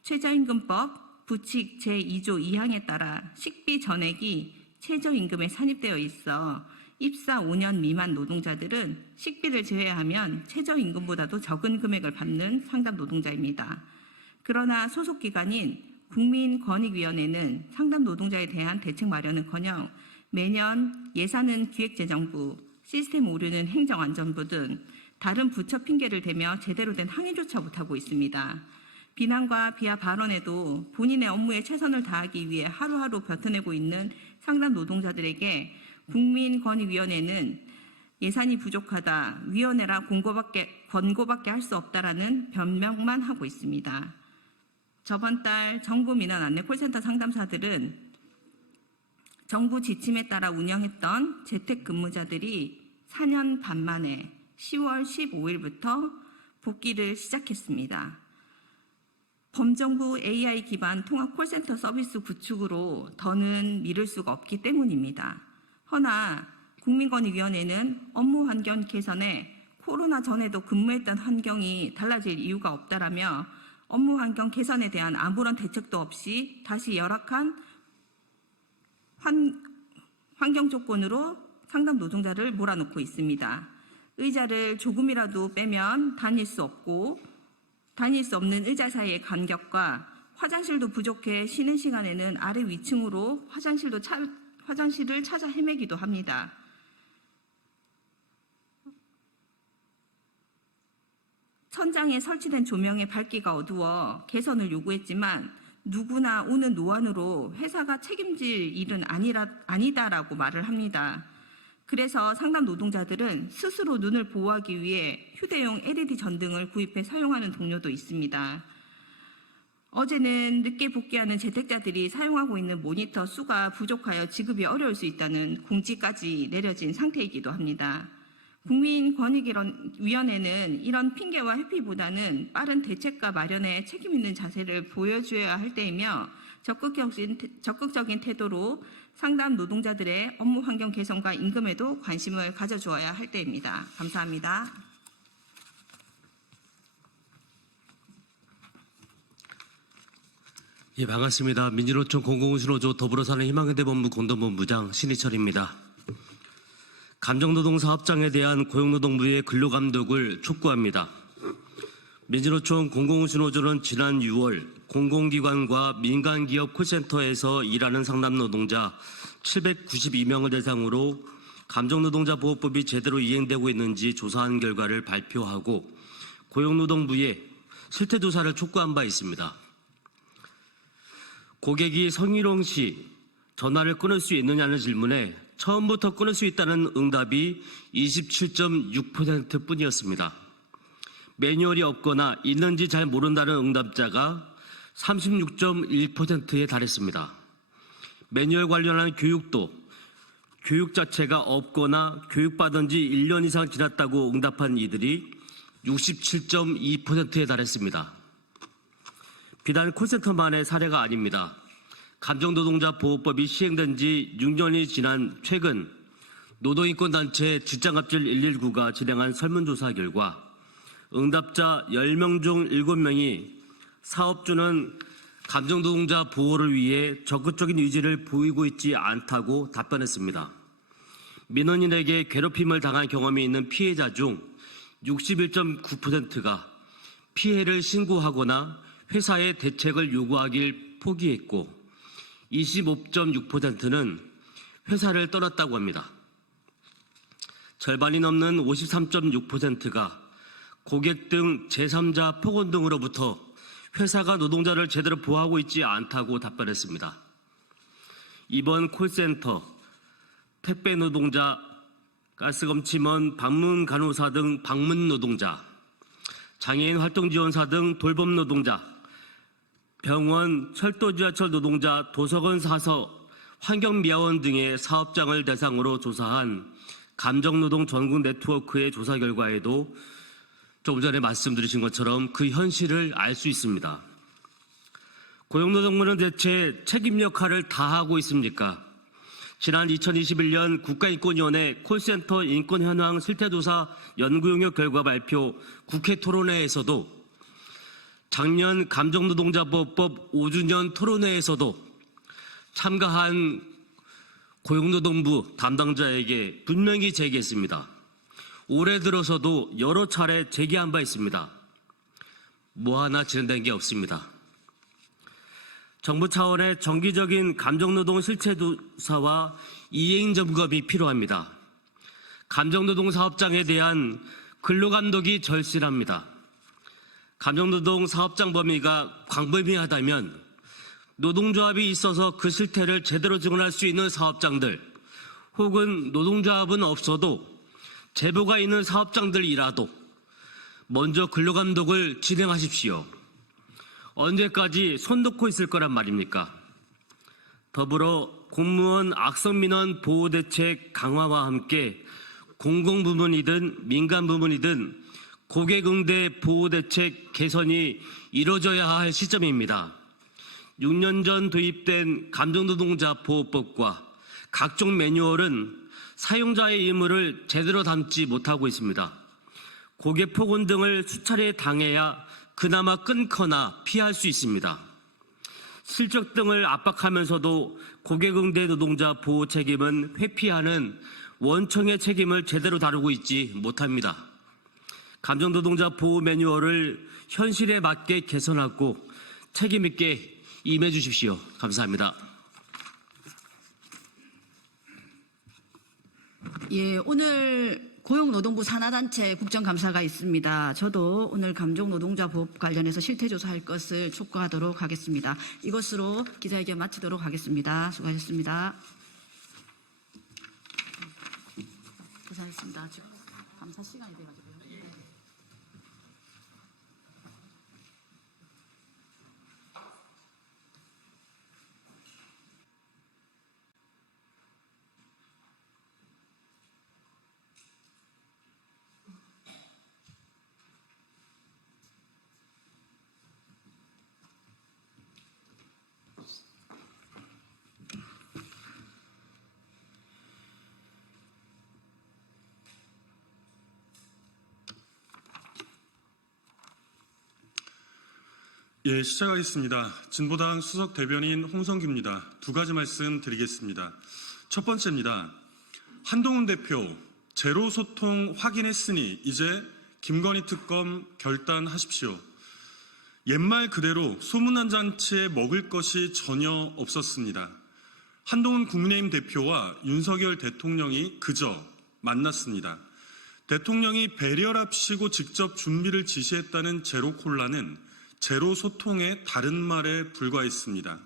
최저임금법 부칙 제2조 2항에 따라 식비 전액이 최저임금에 산입되어 있어 입사 5년 미만 노동자들은 식비를 제외하면 최저임금보다도 적은 금액을 받는 상담 노동자입니다. 그러나 소속기관인 국민권익위원회는 상담 노동자에 대한 대책 마련은커녕 매년 예산은 기획재정부, 시스템 오류는 행정안전부 등 다른 부처 핑계를 대며 제대로 된 항의조차 못하고 있습니다. 비난과 비하 발언에도 본인의 업무에 최선을 다하기 위해 하루하루 버텨내고 있는 상담 노동자들에게 국민권익위원회는 예산이 부족하다, 위원회라 권고밖에 할 수 없다라는 변명만 하고 있습니다. 저번 달 정부 민원 안내 콜센터 상담사들은 정부 지침에 따라 운영했던 재택근무자들이 4년 반 만에 10월 15일부터 복귀를 시작했습니다. 범정부 AI 기반 통합 콜센터 서비스 구축으로 더는 미룰 수가 없기 때문입니다. 허나 국민권익위원회는 업무 환경 개선에 코로나 전에도 근무했던 환경이 달라질 이유가 없다라며 업무 환경 개선에 대한 아무런 대책도 없이 다시 열악한 환경 조건으로 상담 노동자를 몰아넣고 있습니다. 의자를 조금이라도 빼면 다닐 수 없는 의자 사이의 간격과 화장실도 부족해 쉬는 시간에는 아래 위층으로 화장실을 찾아 헤매기도 합니다. 천장에 설치된 조명의 밝기가 어두워 개선을 요구했지만 누구나 오는 노안으로 회사가 책임질 일은 아니다라고 말을 합니다. 그래서 상담 노동자들은 스스로 눈을 보호하기 위해 휴대용 LED 전등을 구입해 사용하는 동료도 있습니다. 어제는 늦게 복귀하는 재택자들이 사용하고 있는 모니터 수가 부족하여 지급이 어려울 수 있다는 공지까지 내려진 상태이기도 합니다. 국민권익위원회는 이런 핑계와 회피보다는 빠른 대책과 마련에 책임 있는 자세를 보여줘야 할 때이며 적극적인 태도로 상담 노동자들의 업무 환경 개선과 임금에도 관심을 가져주어야 할 때입니다. 감사합니다. 예, 반갑습니다. 민주노총 공공신호조 더불어사는희망현대본부 공동본부장 신희철입니다. 감정노동 사업장에 대한 고용노동부의 근로감독을 촉구합니다. 민주노총 공공신호조는 지난 6월 공공기관과 민간기업 콜센터에서 일하는 상담노동자 792명을 대상으로 감정노동자보호법이 제대로 이행되고 있는지 조사한 결과를 발표하고 고용노동부에 실태조사를 촉구한 바 있습니다. 고객이 성희롱 시 전화를 끊을 수 있느냐는 질문에 처음부터 끊을 수 있다는 응답이 27.6% 뿐이었습니다. 매뉴얼이 없거나 있는지 잘 모른다는 응답자가 36.1%에 달했습니다. 매뉴얼 관련한 교육도 교육 자체가 없거나 교육받은 지 1년 이상 지났다고 응답한 이들이 67.2%에 달했습니다. 비단 콜센터만의 사례가 아닙니다. 감정노동자보호법이 시행된 지 6년이 지난 최근 노동인권단체 직장갑질 119가 진행한 설문조사 결과 응답자 10명 중 7명이 사업주는 감정노동자 보호를 위해 적극적인 의지를 보이고 있지 않다고 답변했습니다. 민원인에게 괴롭힘을 당한 경험이 있는 피해자 중 61.9%가 피해를 신고하거나 회사의 대책을 요구하길 포기했고 25.6%는 회사를 떠났다고 합니다. 절반이 넘는 53.6%가 고객 등 제3자 폭언 등으로부터 회사가 노동자를 제대로 보호하고 있지 않다고 답변했습니다. 이번 콜센터, 택배 노동자, 가스검침원, 방문 간호사 등 방문 노동자, 장애인 활동지원사 등 돌봄 노동자, 병원, 철도 지하철 노동자, 도서관 사서, 환경미화원 등의 사업장을 대상으로 조사한 감정노동 전국 네트워크의 조사 결과에도 조금 전에 말씀드리신 것처럼 그 현실을 알 수 있습니다. 고용노동부는 대체 책임 역할을 다하고 있습니까? 지난 2021년 국가인권위원회 콜센터 인권 현황 실태조사 연구용역 결과 발표 국회 토론회에서도 작년 감정노동자보호법 5주년 토론회에서도 참가한 고용노동부 담당자에게 분명히 제기했습니다. 올해 들어서도 여러 차례 제기한 바 있습니다. 뭐 하나 진행된 게 없습니다. 정부 차원의 정기적인 감정노동 실태조사와 이행 점검이 필요합니다. 감정노동 사업장에 대한 근로감독이 절실합니다. 감정노동 사업장 범위가 광범위하다면 노동조합이 있어서 그 실태를 제대로 증언할 수 있는 사업장들 혹은 노동조합은 없어도 제보가 있는 사업장들이라도 먼저 근로감독을 진행하십시오. 언제까지 손 놓고 있을 거란 말입니까? 더불어 공무원 악성민원 보호대책 강화와 함께 공공부문이든 민간부문이든 고객응대 보호대책 개선이 이뤄져야 할 시점입니다. 6년 전 도입된 감정노동자 보호법과 각종 매뉴얼은 사용자의 의무를 제대로 담지 못하고 있습니다. 고객 폭언 등을 수차례 당해야 그나마 끊거나 피할 수 있습니다. 실적 등을 압박하면서도 고객응대 노동자 보호 책임은 회피하는 원청의 책임을 제대로 다루고 있지 못합니다. 감정노동자 보호 매뉴얼을 현실에 맞게 개선하고 책임 있게 임해 주십시오. 감사합니다. 예, 오늘 고용노동부 산하단체 국정감사가 있습니다. 저도 오늘 감정노동자 보호 관련해서 실태조사할 것을 촉구하도록 하겠습니다. 이것으로 기자회견 마치도록 하겠습니다. 수고하셨습니다. 고생하셨습니다. 지금 감사 시간이 돼가지고요. 예, 시작하겠습니다. 진보당 수석 대변인 홍성규입니다. 두 가지 말씀 드리겠습니다. 첫 번째입니다. 한동훈 대표, 제로 소통 확인했으니 이제 김건희 특검 결단하십시오. 옛말 그대로 소문난 잔치에 먹을 것이 전혀 없었습니다. 한동훈 국민의힘 대표와 윤석열 대통령이 그저 만났습니다. 대통령이 배려랍시고 직접 준비를 지시했다는 제로 콜라는 제로 소통의 다른 말에 불과했습니다.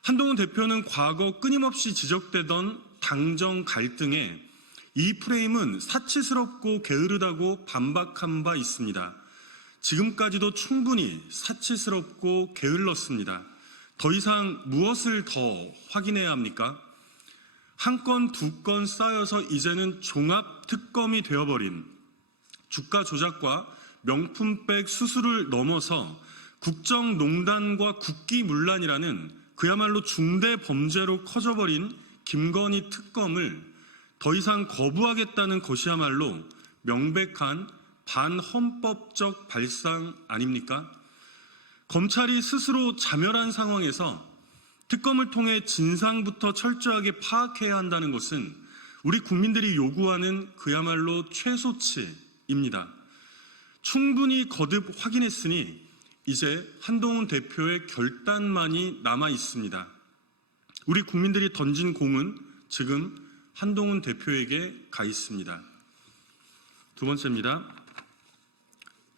한동훈 대표는 과거 끊임없이 지적되던 당정 갈등에 이 프레임은 사치스럽고 게으르다고 반박한 바 있습니다. 지금까지도 충분히 사치스럽고 게을렀습니다. 더 이상 무엇을 더 확인해야 합니까? 한 건, 두 건 쌓여서 이제는 종합 특검이 되어버린 주가 조작과 명품백 수수를 넘어서 국정농단과 국기문란이라는 그야말로 중대 범죄로 커져버린 김건희 특검을 더 이상 거부하겠다는 것이야말로 명백한 반헌법적 발상 아닙니까? 검찰이 스스로 자멸한 상황에서 특검을 통해 진상부터 철저하게 파악해야 한다는 것은 우리 국민들이 요구하는 그야말로 최소치입니다. 충분히 거듭 확인했으니 이제 한동훈 대표의 결단만이 남아 있습니다. 우리 국민들이 던진 공은 지금 한동훈 대표에게 가 있습니다. 두 번째입니다.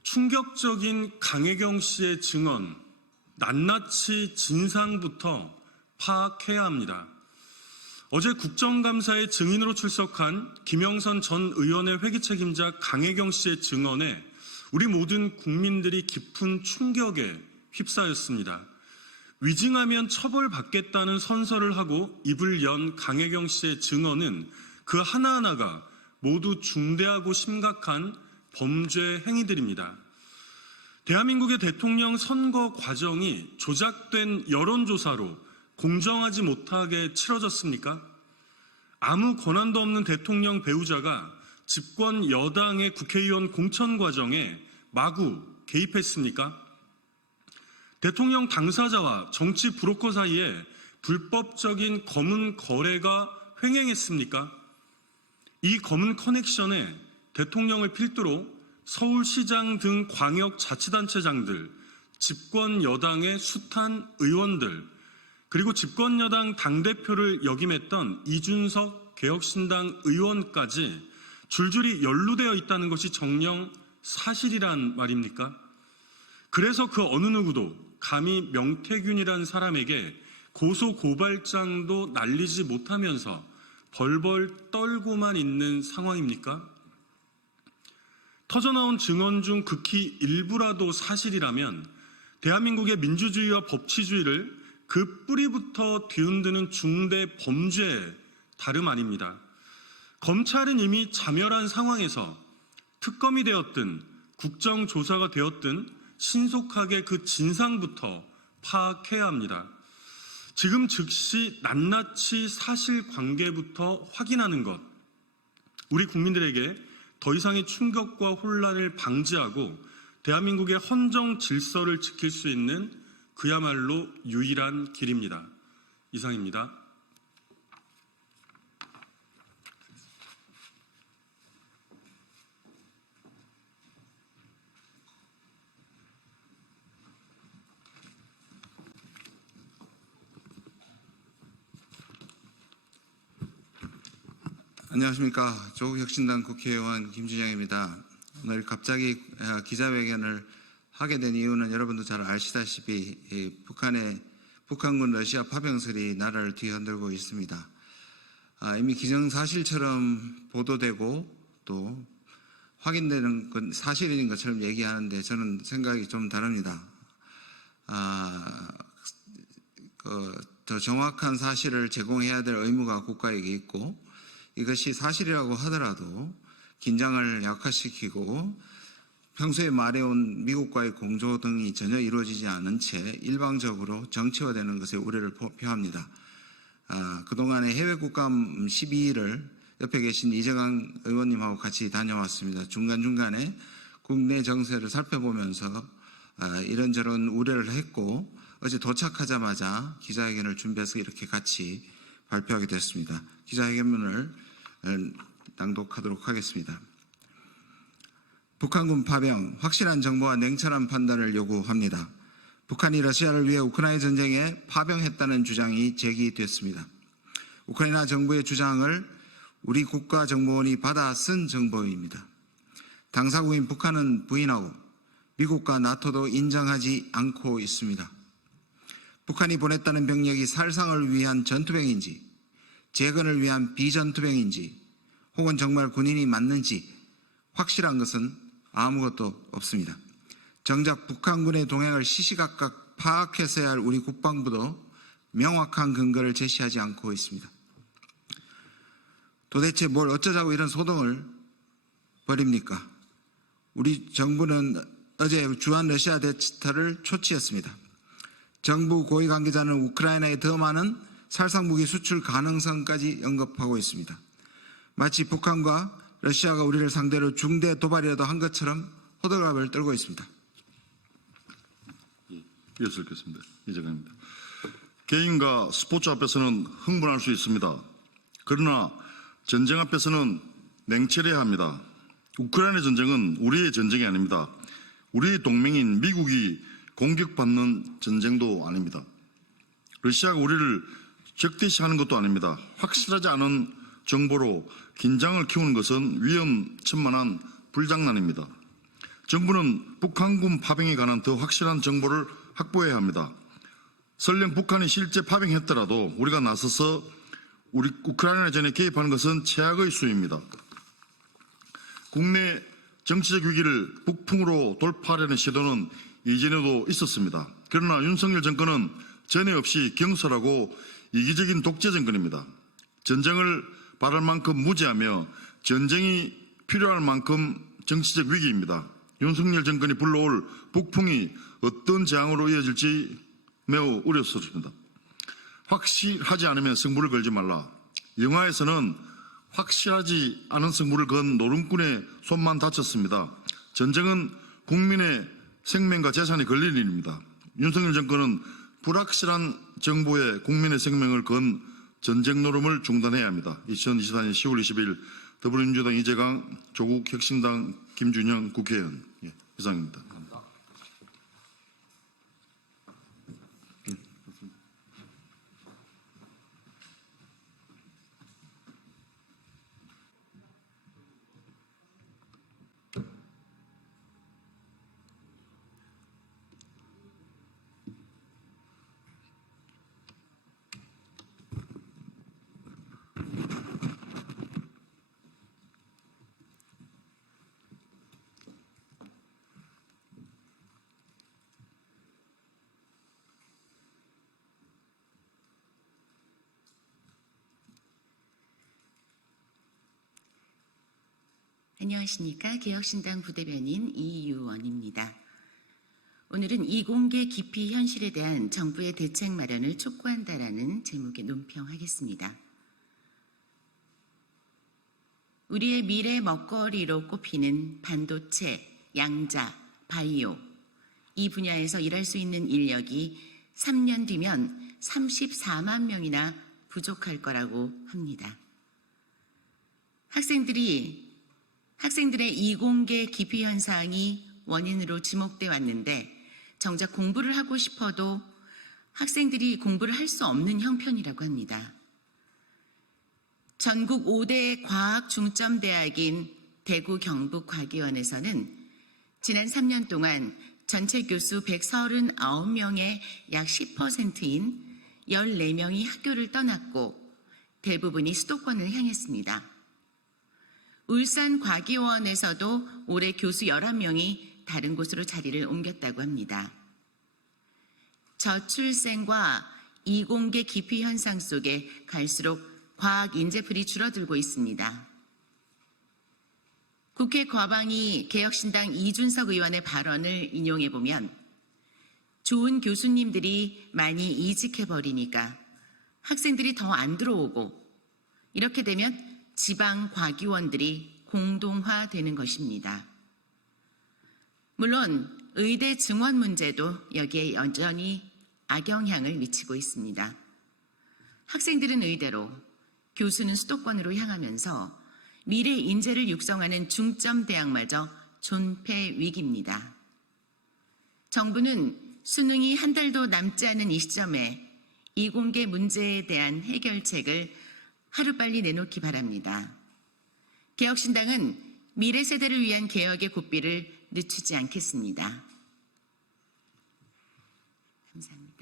충격적인 강혜경 씨의 증언, 낱낱이 진상부터 파악해야 합니다. 어제 국정감사에 증인으로 출석한 김영선 전 의원의 회기 책임자 강혜경 씨의 증언에 우리 모든 국민들이 깊은 충격에 휩싸였습니다. 위증하면 처벌받겠다는 선서를 하고 입을 연 강혜경 씨의 증언은 그 하나하나가 모두 중대하고 심각한 범죄 행위들입니다. 대한민국의 대통령 선거 과정이 조작된 여론조사로 공정하지 못하게 치러졌습니까? 아무 권한도 없는 대통령 배우자가 집권 여당의 국회의원 공천 과정에 마구 개입했습니까? 대통령 당사자와 정치 브로커 사이에 불법적인 검은 거래가 횡행했습니까? 이 검은 커넥션에 대통령을 필두로 서울시장 등 광역자치단체장들, 집권 여당의 숱한 의원들, 그리고 집권 여당 당대표를 역임했던 이준석 개혁신당 의원까지 줄줄이 연루되어 있다는 것이 정녕 사실이란 말입니까? 그래서 그 어느 누구도 감히 명태균이란 사람에게 고소고발장도 날리지 못하면서 벌벌 떨고만 있는 상황입니까? 터져나온 증언 중 극히 일부라도 사실이라면 대한민국의 민주주의와 법치주의를 그 뿌리부터 뒤흔드는 중대 범죄 다름 아닙니다. 검찰은 이미 자멸한 상황에서 특검이 되었든 국정조사가 되었든 신속하게 그 진상부터 파악해야 합니다. 지금 즉시 낱낱이 사실관계부터 확인하는 것, 우리 국민들에게 더 이상의 충격과 혼란을 방지하고 대한민국의 헌정 질서를 지킬 수 있는 그야말로 유일한 길입니다. 이상입니다. 안녕하십니까. 조국혁신당 국회의원 김준영입니다. 오늘 갑자기 기자회견을 하게 된 이유는 여러분도 잘 아시다시피 북한군 러시아 파병설이 나라를 뒤흔들고 있습니다. 이미 기정사실처럼 보도되고 또 확인되는 건 사실인 것처럼 얘기하는데 저는 생각이 좀 다릅니다. 더 정확한 사실을 제공해야 될 의무가 국가에게 있고 이것이 사실이라고 하더라도 긴장을 약화시키고 평소에 말해온 미국과의 공조 등이 전혀 이루어지지 않은 채 일방적으로 정치화되는 것에 우려를 표합니다. 그동안에 해외 국감 12일을 옆에 계신 이재강 의원님하고 같이 다녀왔습니다. 중간중간에 국내 정세를 살펴보면서 이런저런 우려를 했고 어제 도착하자마자 기자회견을 준비해서 이렇게 같이 발표하게 됐습니다. 기자회견문을 낭독하도록 하겠습니다. 북한군 파병, 확실한 정보와 냉철한 판단을 요구합니다. 북한이 러시아를 위해 우크라이나 전쟁에 파병했다는 주장이 제기됐습니다. 우크라이나 정부의 주장을 우리 국가정보원이 받아 쓴 정보입니다. 당사국인 북한은 부인하고 미국과 나토도 인정하지 않고 있습니다. 북한이 보냈다는 병력이 살상을 위한 전투병인지, 재건을 위한 비전투병인지, 혹은 정말 군인이 맞는지 확실한 것은 아무것도 없습니다. 정작 북한군의 동향을 시시각각 파악했어야 할 우리 국방부도 명확한 근거를 제시하지 않고 있습니다. 도대체 뭘 어쩌자고 이런 소동을 벌입니까? 우리 정부는 어제 주한 러시아 대치타를 초치했습니다. 정부 고위 관계자는 우크라이나에 더 많은 살상무기 수출 가능성까지 언급하고 있습니다. 마치 북한과 러시아가 우리를 상대로 중대 도발이라도 한 것처럼 호들갑을 떨고 있습니다. 이어서 읽겠습니다. 이재강입니다. 개인과 스포츠 앞에서는 흥분할 수 있습니다. 그러나 전쟁 앞에서는 냉철해야 합니다. 우크라이나 전쟁은 우리의 전쟁이 아닙니다. 우리의 동맹인 미국이 공격받는 전쟁도 아닙니다. 러시아가 우리를 적대시하는 것도 아닙니다. 확실하지 않은 정보로 긴장을 키우는 것은 위험천만한 불장난입니다. 정부는 북한군 파병에 관한 더 확실한 정보를 확보해야 합니다. 설령 북한이 실제 파병했더라도 우리가 나서서 우리 우크라이나 전에 개입하는 것은 최악의 수위입니다. 국내 정치적 위기를 북풍으로 돌파하려는 시도는 이전에도 있었습니다. 그러나 윤석열 정권은 전에 없이 경솔하고 이기적인 독재 정권입니다. 전쟁을 바랄 만큼 무지하며 전쟁이 필요할 만큼 정치적 위기입니다. 윤석열 정권이 불러올 북풍이 어떤 재앙으로 이어질지 매우 우려스럽습니다. 확실하지 않으면 승부를 걸지 말라. 영화에서는 확실하지 않은 승부를 건 노름꾼의 손만 다쳤습니다. 전쟁은 국민의 생명과 재산이 걸린 일입니다. 윤석열 정권은 불확실한 정보에 국민의 생명을 건 전쟁 노름을 중단해야 합니다. 2024년 10월 20일 더불어민주당 이재강, 조국 혁신당 김준형 국회의원. 이상입니다. 안녕하십니까. 개혁신당 부대변인 이유원입니다. 오늘은 이공계 기피 현실에 대한 정부의 대책 마련을 촉구한다라는 제목의 논평하겠습니다. 우리의 미래 먹거리로 꼽히는 반도체, 양자, 바이오 이 분야에서 일할 수 있는 인력이 3년 뒤면 34만 명이나 부족할 거라고 합니다. 학생들의 이공계 기피 현상이 원인으로 지목돼 왔는데 정작 공부를 하고 싶어도 학생들이 공부를 할 수 없는 형편이라고 합니다. 전국 5대 과학 중점 대학인 대구 경북과기원에서는 지난 3년 동안 전체 교수 139명의 약 10%인 14명이 학교를 떠났고 대부분이 수도권을 향했습니다. 울산과기원에서도 올해 교수 11명이 다른 곳으로 자리를 옮겼다고 합니다. 저출생과 이공계 기피 현상 속에 갈수록 과학 인재풀이 줄어들고 있습니다. 국회 과방위 개혁신당 이준석 의원의 발언을 인용해보면 좋은 교수님들이 많이 이직해버리니까 학생들이 더 안 들어오고 이렇게 되면 지방 과기원들이 공동화되는 것입니다. 물론 의대 증원 문제도 여기에 여전히 악영향을 미치고 있습니다. 학생들은 의대로, 교수는 수도권으로 향하면서 미래 인재를 육성하는 중점 대학마저 존폐 위기입니다. 정부는 수능이 한 달도 남지 않은 이 시점에 이공계 문제에 대한 해결책을 하루빨리 내놓기 바랍니다. 개혁신당은 미래 세대를 위한 개혁의 고삐를 늦추지 않겠습니다. 감사합니다.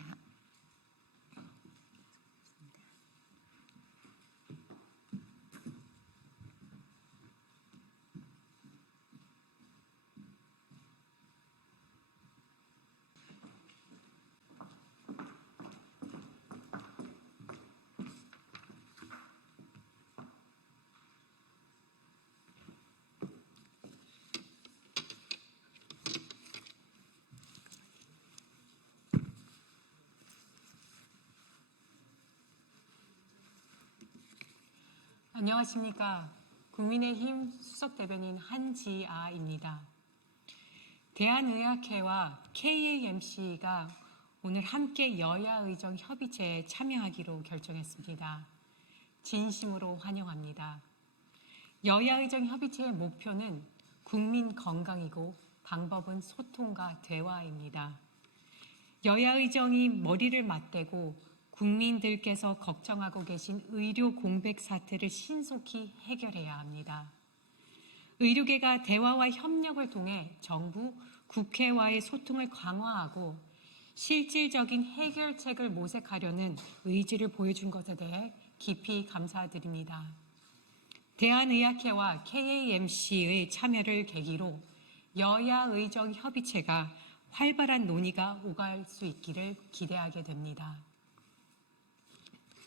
안녕하십니까. 국민의힘 수석대변인 한지아입니다. 대한의학회와 KAMC가 오늘 함께 여야의정 협의체에 참여하기로 결정했습니다. 진심으로 환영합니다. 여야의정 협의체의 목표는 국민 건강이고 방법은 소통과 대화입니다. 여야의정이 머리를 맞대고 국민들께서 걱정하고 계신 의료 공백 사태를 신속히 해결해야 합니다. 의료계가 대화와 협력을 통해 정부, 국회와의 소통을 강화하고 실질적인 해결책을 모색하려는 의지를 보여준 것에 대해 깊이 감사드립니다. 대한의학회와 KAMC의 참여를 계기로 여야의정 협의체가 활발한 논의가 오갈 수 있기를 기대하게 됩니다.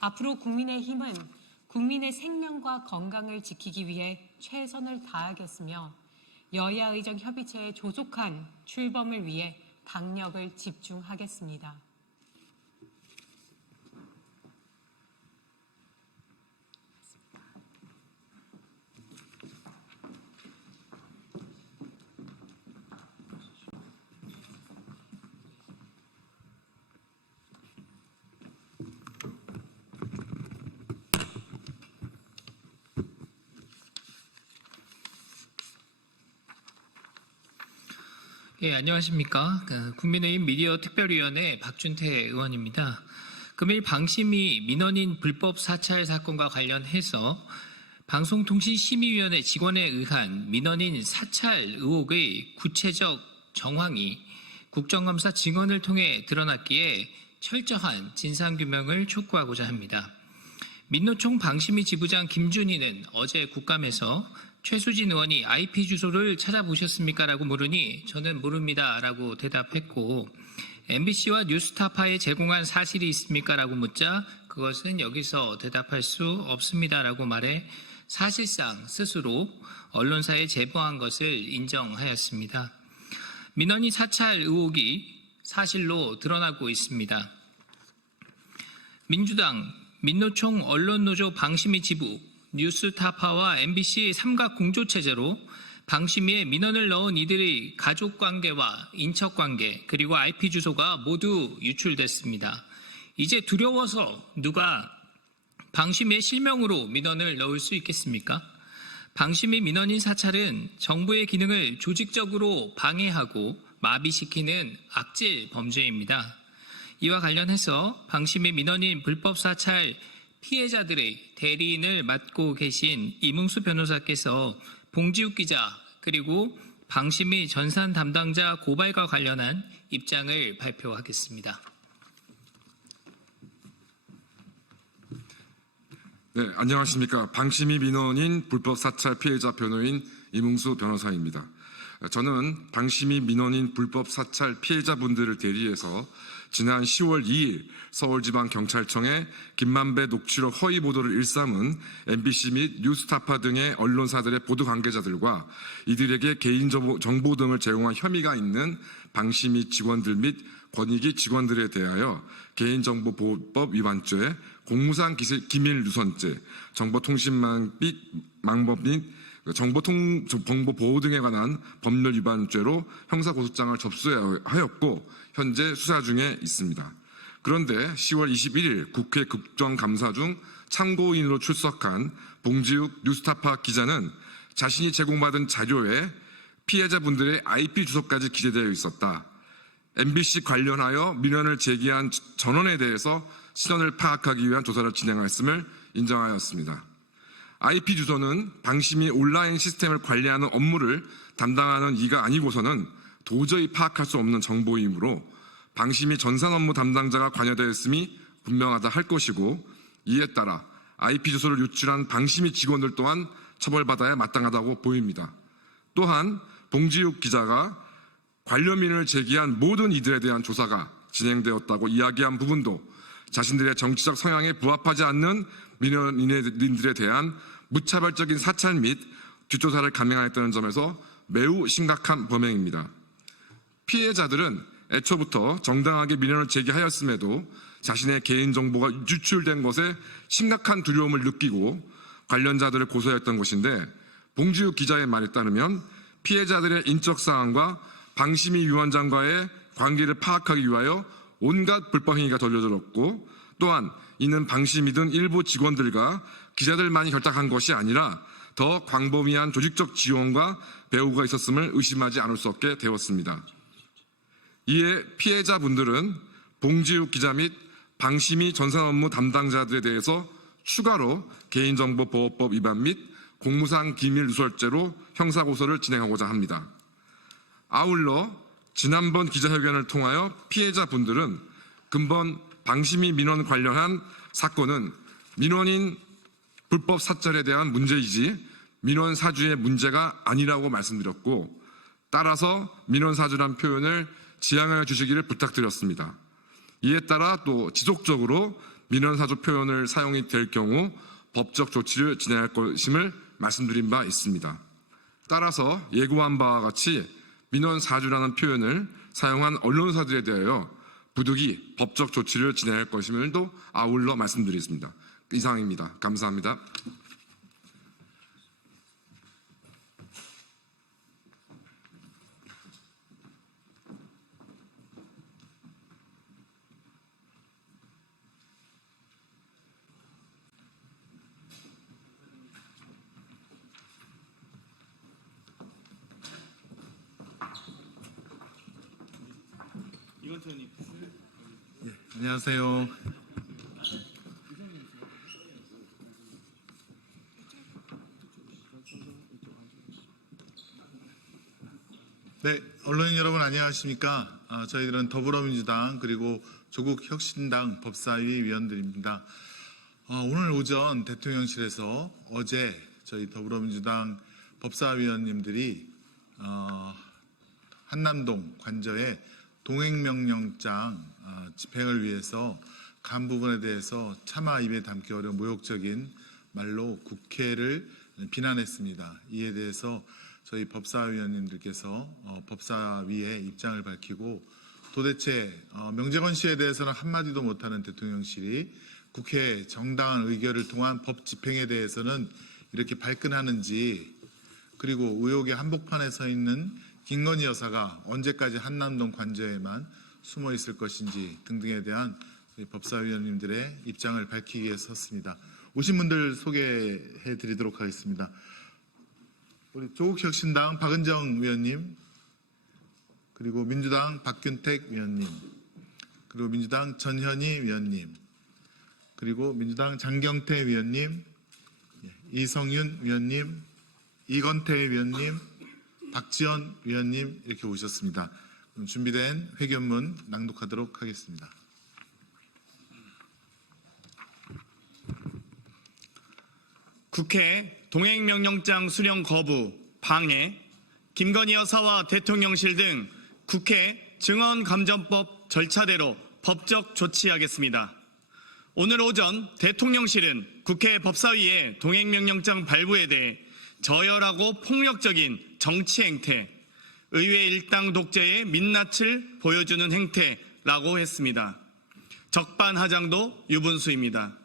앞으로 국민의힘은 국민의 생명과 건강을 지키기 위해 최선을 다하겠으며 여야의정 협의체의 조속한 출범을 위해 당력을 집중하겠습니다. 예, 안녕하십니까. 국민의힘 미디어 특별위원회 박준태 의원입니다. 금일 방심위 민원인 불법 사찰 사건과 관련해서 방송통신심의위원회 직원에 의한 민원인 사찰 의혹의 구체적 정황이 국정감사 증언을 통해 드러났기에 철저한 진상규명을 촉구하고자 합니다. 민노총 방심위 지부장 김준희는 어제 국감에서 최수진 의원이 IP 주소를 찾아보셨습니까? 라고 물으니 저는 모릅니다. 라고 대답했고 MBC와 뉴스타파에 제공한 사실이 있습니까? 라고 묻자 그것은 여기서 대답할 수 없습니다. 라고 말해 사실상 스스로 언론사에 제보한 것을 인정하였습니다. 민원인 사찰 의혹이 사실로 드러나고 있습니다. 민주당, 민노총 언론노조 방심위 지부, 뉴스타파와 MBC 삼각 공조체제로 방심위에 민원을 넣은 이들의 가족관계와 인척관계 그리고 IP 주소가 모두 유출됐습니다. 이제 두려워서 누가 방심위에 실명으로 민원을 넣을 수 있겠습니까? 방심위 민원인 사찰은 정부의 기능을 조직적으로 방해하고 마비시키는 악질 범죄입니다. 이와 관련해서 방심위 민원인 불법 사찰 피해자들의 대리인을 맡고 계신 이문수 변호사께서 봉지욱 기자 그리고 방심위 전산 담당자 고발과 관련한 입장을 발표하겠습니다. 네, 안녕하십니까. 방심위 민원인 불법 사찰 피해자 변호인 이문수 변호사입니다. 저는 방심위 민원인 불법 사찰 피해자분들을 대리해서 지난 10월 2일 서울지방경찰청에 김만배 녹취록 허위 보도를 일삼은 MBC 및 뉴스타파 등의 언론사들의 보도 관계자들과 이들에게 개인정보 등을 제공한 혐의가 있는 방심위 직원들 및 권익위 직원들에 대하여 개인정보보호법 위반죄, 공무상 기밀 누선죄, 정보통신망법 및 정보 보호 등에 관한 법률 위반죄로 형사고소장을 접수하였고 현재 수사 중에 있습니다. 그런데 10월 21일 국회 국정감사 중 참고인으로 출석한 봉지욱 뉴스타파 기자는 자신이 제공받은 자료에 피해자분들의 IP 주소까지 기재되어 있었다. MBC 관련하여 민원을 제기한 전원에 대해서 신원을 파악하기 위한 조사를 진행하였음을 인정하였습니다. IP 주소는 방심이 온라인 시스템을 관리하는 업무를 담당하는 이가 아니고서는 도저히 파악할 수 없는 정보이므로 방심이 전산 업무 담당자가 관여되었음이 분명하다 할 것이고, 이에 따라 IP 주소를 유출한 방심이 직원들 또한 처벌받아야 마땅하다고 보입니다. 또한 봉지욱 기자가 관련민을 제기한 모든 이들에 대한 조사가 진행되었다고 이야기한 부분도 자신들의 정치적 성향에 부합하지 않는 민원인들에 대한 무차별적인 사찰 및 뒷조사를 감행하였다는 점에서 매우 심각한 범행입니다. 피해자들은 애초부터 정당하게 민원을 제기하였음에도 자신의 개인정보가 유출된 것에 심각한 두려움을 느끼고 관련자들을 고소했던 것인데, 봉지욱 기자의 말에 따르면 피해자들의 인적 사항과 방심위 위원장과의 관계를 파악하기 위하여 온갖 불법행위가 저질렀고, 또한 이는 방심이든 일부 직원들과 기자들만이 결탁한 것이 아니라 더 광범위한 조직적 지원과 배후가 있었음을 의심하지 않을 수 없게 되었습니다. 이에 피해자분들은 봉지욱 기자 및 방심위 전산 업무 담당자들에 대해서 추가로 개인정보보호법 위반 및 공무상 기밀 누설죄로 형사고소를 진행하고자 합니다. 아울러 지난번 기자회견을 통하여 피해자분들은 근본 방심위 민원 관련한 사건은 민원인 불법 사찰에 대한 문제이지 민원 사주의 문제가 아니라고 말씀드렸고, 따라서 민원 사주란 표현을 지양하여 주시기를 부탁드렸습니다. 이에 따라 또 지속적으로 민원 사주 표현을 사용이 될 경우 법적 조치를 진행할 것임을 말씀드린 바 있습니다. 따라서 예고한 바와 같이 민원 사주라는 표현을 사용한 언론사들에 대하여 부득이 법적 조치를 진행할 것임을도 아울러 말씀드리겠습니다. 이상입니다. 감사합니다. 안녕하세요. 네, 언론인 여러분 안녕하십니까? 저희들은 더불어민주당 그리고 조국혁신당 법사위 위원들입니다. 오늘 오전 대통령실에서 어제 저희 더불어민주당 법사위원님들이 한남동 관저에 동행명령장 집행을 위해서 간 부분에 대해서 차마 입에 담기 어려운 모욕적인 말로 국회를 비난했습니다. 이에 대해서 저희 법사위원님들께서 법사위의 입장을 밝히고, 도대체 명재건 씨에 대해서는 한마디도 못하는 대통령실이 국회 정당한 의결을 통한 법 집행에 대해서는 이렇게 발끈하는지, 그리고 의혹의 한복판에 서 있는 김건희 여사가 언제까지 한남동 관저에만 숨어 있을 것인지 등등에 대한 저희 법사위원님들의 입장을 밝히기 위해서 섰습니다. 오신 분들 소개해 드리도록 하겠습니다. 우리 조국혁신당 박은정 위원님, 그리고 민주당 박균택 위원님, 그리고 민주당 전현희 위원님, 그리고 민주당 장경태 위원님, 이성윤 위원님, 이건태 위원님, 박지원 위원님 이렇게 오셨습니다. 그럼 준비된 회견문 낭독하도록 하겠습니다. 국회 동행명령장 수령 거부, 방해, 김건희 여사와 대통령실 등 국회 증언감점법 절차대로 법적 조치하겠습니다. 오늘 오전 대통령실은 국회 법사위의 동행명령장 발부에 대해 저열하고 폭력적인 정치 행태, 의회 일당 독재의 민낯을 보여주는 행태라고 했습니다. 적반하장도 유분수입니다.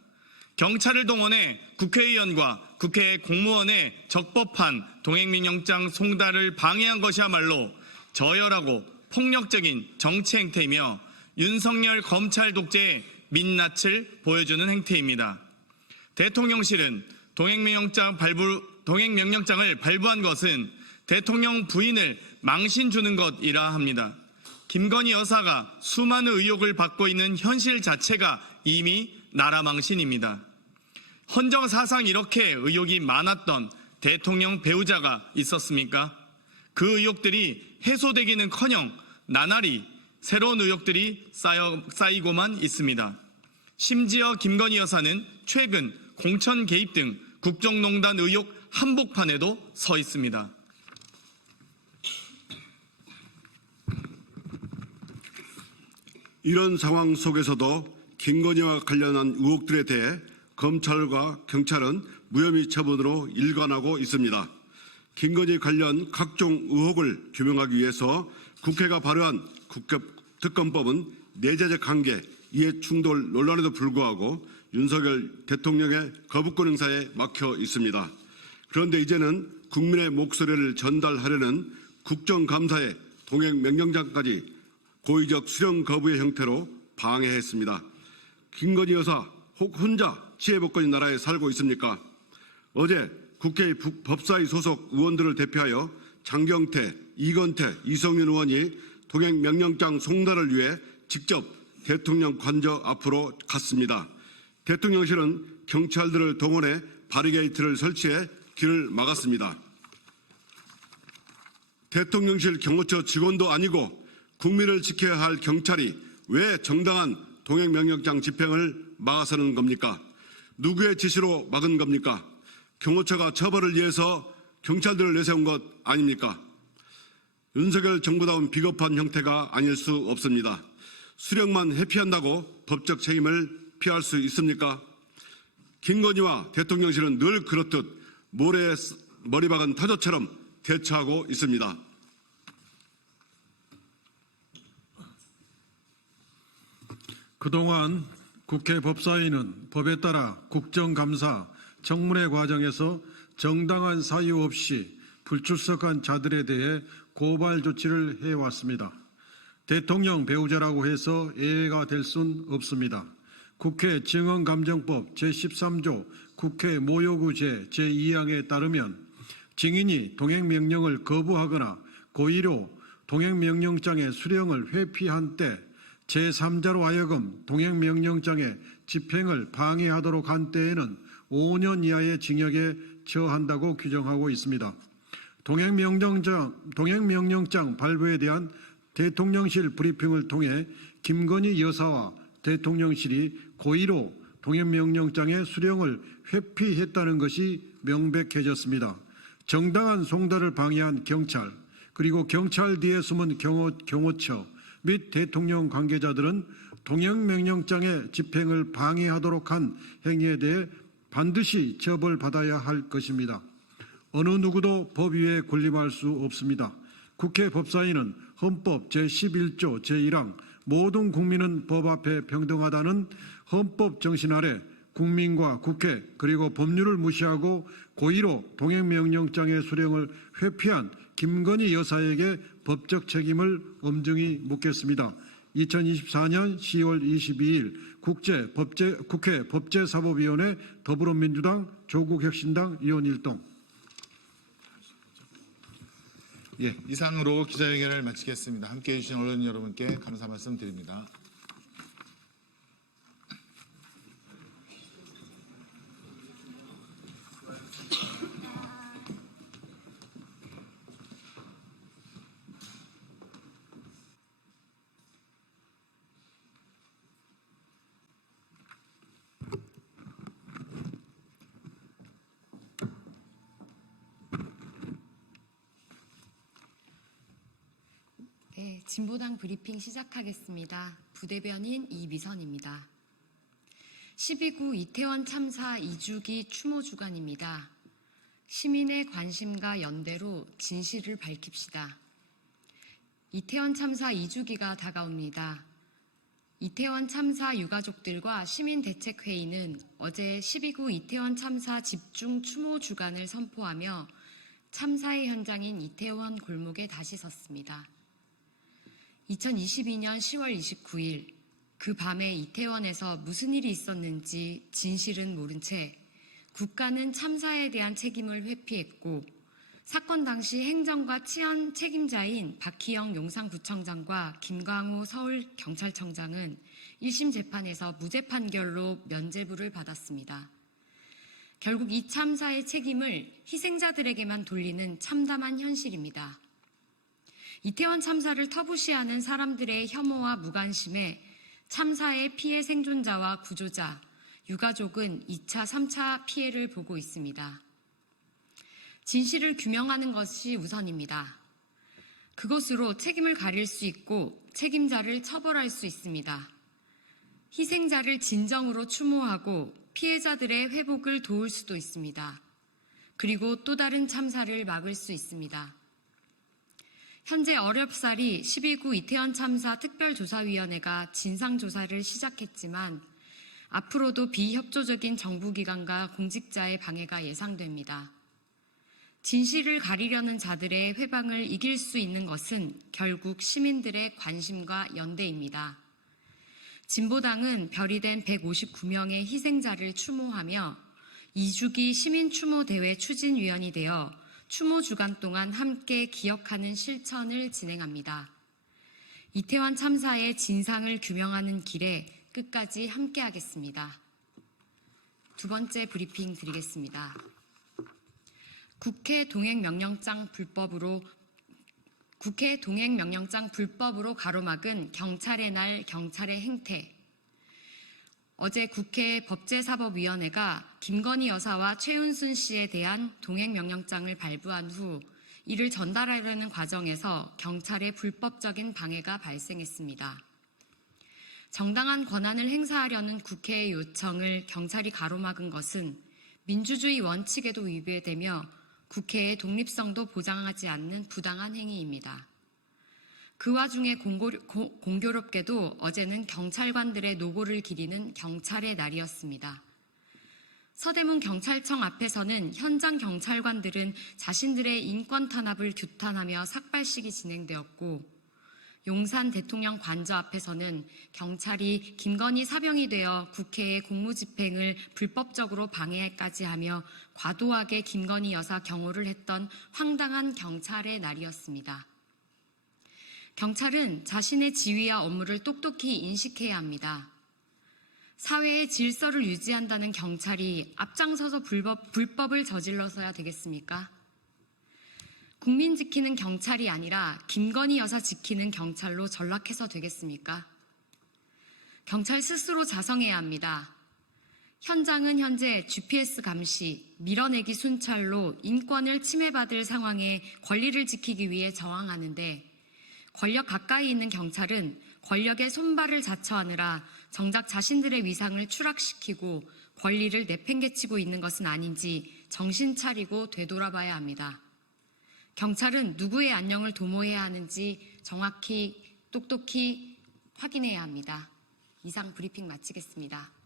경찰을 동원해 국회의원과 국회 공무원의 적법한 동행명령장 송달을 방해한 것이야말로 저열하고 폭력적인 정치 행태이며 윤석열 검찰 독재의 민낯을 보여주는 행태입니다. 대통령실은 동행명령장을 발부한 것은 대통령 부인을 망신 주는 것이라 합니다. 김건희 여사가 수많은 의혹을 받고 있는 현실 자체가 이미 나라 망신입니다. 헌정사상 이렇게 의혹이 많았던 대통령 배우자가 있었습니까? 그 의혹들이 해소되기는커녕 나날이 새로운 의혹들이 쌓이고만 있습니다. 심지어 김건희 여사는 최근 공천 개입 등 국정농단 의혹 한복판에도 서 있습니다. 이런 상황 속에서도 김건희와 관련한 의혹들에 대해 검찰과 경찰은 무혐의 처분으로 일관하고 있습니다. 김건희 관련 각종 의혹을 규명하기 위해서 국회가 발의한 특검법은 내재적 한계, 이해 충돌 논란에도 불구하고 윤석열 대통령의 거부권 행사에 막혀 있습니다. 그런데 이제는 국민의 목소리를 전달하려는 국정감사의 동행명령장까지 고의적 수령 거부의 형태로 방해했습니다. 김건희 여사 혹 혼자 치해복권이 나라에 살고 있습니까? 어제 국회 법사위 소속 의원들을 대표하여 장경태, 이건태, 이성윤 의원이 동행명령장 송달을 위해 직접 대통령 관저 앞으로 갔습니다. 대통령실은 경찰들을 동원해 바리게이트를 설치해 길을 막았습니다. 대통령실 경호처 직원도 아니고 국민을 지켜야 할 경찰이 왜 정당한 동행명령장 집행을 막아서는 겁니까? 누구의 지시로 막은 겁니까? 경호처가 처벌을 위해서 경찰들을 내세운 것 아닙니까? 윤석열 정부다운 비겁한 형태가 아닐 수 없습니다. 수령만 회피한다고 법적 책임을 피할 수 있습니까? 김건희와 대통령실은 늘 그렇듯 모래에 머리 박은 타조처럼 대처하고 있습니다. 그동안 국회 법사위는 법에 따라 국정감사, 청문회 과정에서 정당한 사유 없이 불출석한 자들에 대해 고발 조치를 해왔습니다. 대통령 배우자라고 해서 예외가 될 순 없습니다. 국회 증언감정법 제13조 국회 모욕의제 제2항에 따르면 증인이 동행명령을 거부하거나 고의로 동행명령장의 수령을 회피한 때 제3자로 하여금 동행명령장의 집행을 방해하도록 한 때에는 5년 이하의 징역에 처한다고 규정하고 있습니다. 동행명령장 발부에 대한 대통령실 브리핑을 통해 김건희 여사와 대통령실이 고의로 동행명령장의 수령을 회피했다는 것이 명백해졌습니다. 정당한 송달을 방해한 경찰, 그리고 경찰 뒤에 숨은 경호처 및 대통령 관계자들은 동행명령장의 집행을 방해하도록 한 행위에 대해 반드시 처벌받아야 할 것입니다. 어느 누구도 법 위에 군림할 수 없습니다. 국회 법사위는 헌법 제11조 제1항 모든 국민은 법 앞에 평등하다는 헌법 정신 아래 국민과 국회 그리고 법률을 무시하고 고의로 동행명령장의 수령을 회피한 김건희 여사에게 법적 책임을 엄중히 묻겠습니다. 2024년 10월 22일 국회 법제사법위원회 더불어민주당 조국혁신당 의원 일동. 예, 이상으로 기자회견을 마치겠습니다. 함께해 주신 언론 여러분께 감사 말씀드립니다. 네, 진보당 브리핑 시작하겠습니다. 부대변인 이미선입니다. 12구 이태원 참사 2주기 추모 주간입니다. 시민의 관심과 연대로 진실을 밝힙시다. 이태원 참사 2주기가 다가옵니다. 이태원 참사 유가족들과 시민대책회의는 어제 12구 이태원 참사 집중 추모 주간을 선포하며 참사의 현장인 이태원 골목에 다시 섰습니다. 2022년 10월 29일 그 밤에 이태원에서 무슨 일이 있었는지 진실은 모른 채 국가는 참사에 대한 책임을 회피했고 사건 당시 행정과 치안 책임자인 박희영 용산구청장과 김광호 서울경찰청장은 1심 재판에서 무죄 판결로 면죄부를 받았습니다. 결국 이 참사의 책임을 희생자들에게만 돌리는 참담한 현실입니다. 이태원 참사를 터부시하는 사람들의 혐오와 무관심에 참사의 피해 생존자와 구조자, 유가족은 2차, 3차 피해를 보고 있습니다. 진실을 규명하는 것이 우선입니다. 그것으로 책임을 가릴 수 있고 책임자를 처벌할 수 있습니다. 희생자를 진정으로 추모하고 피해자들의 회복을 도울 수도 있습니다. 그리고 또 다른 참사를 막을 수 있습니다. 현재 어렵사리 12구 이태원 참사 특별조사위원회가 진상조사를 시작했지만 앞으로도 비협조적인 정부기관과 공직자의 방해가 예상됩니다. 진실을 가리려는 자들의 회방을 이길 수 있는 것은 결국 시민들의 관심과 연대입니다. 진보당은 별이 된 159명의 희생자를 추모하며 2주기 시민추모대회 추진위원이 되어 추모 주간 동안 함께 기억하는 실천을 진행합니다. 이태원 참사의 진상을 규명하는 길에 끝까지 함께하겠습니다. 두 번째 브리핑 드리겠습니다. 국회 동행명령장 불법으로 가로막은 경찰의 날 경찰의 행태. 어제 국회 법제사법위원회가 김건희 여사와 최은순 씨에 대한 동행명령장을 발부한 후 이를 전달하려는 과정에서 경찰의 불법적인 방해가 발생했습니다. 정당한 권한을 행사하려는 국회의 요청을 경찰이 가로막은 것은 민주주의 원칙에도 위배되며 국회의 독립성도 보장하지 않는 부당한 행위입니다. 그 와중에 공교롭게도 어제는 경찰관들의 노고를 기리는 경찰의 날이었습니다. 서대문 경찰청 앞에서는 현장 경찰관들은 자신들의 인권 탄압을 규탄하며 삭발식이 진행되었고 용산 대통령 관저 앞에서는 경찰이 김건희 사병이 되어 국회의 공무집행을 불법적으로 방해까지 하며 과도하게 김건희 여사 경호를 했던 황당한 경찰의 날이었습니다. 경찰은 자신의 지위와 업무를 똑똑히 인식해야 합니다. 사회의 질서를 유지한다는 경찰이 앞장서서 불법을 저질러서야 되겠습니까? 국민 지키는 경찰이 아니라 김건희 여사 지키는 경찰로 전락해서 되겠습니까? 경찰 스스로 자성해야 합니다. 현장은 현재 GPS 감시, 밀어내기 순찰로 인권을 침해받을 상황에 권리를 지키기 위해 저항하는데 권력 가까이 있는 경찰은 권력의 손발을 자처하느라 정작 자신들의 위상을 추락시키고 권리를 내팽개치고 있는 것은 아닌지 정신 차리고 되돌아봐야 합니다. 경찰은 누구의 안녕을 도모해야 하는지 정확히 똑똑히 확인해야 합니다. 이상 브리핑 마치겠습니다.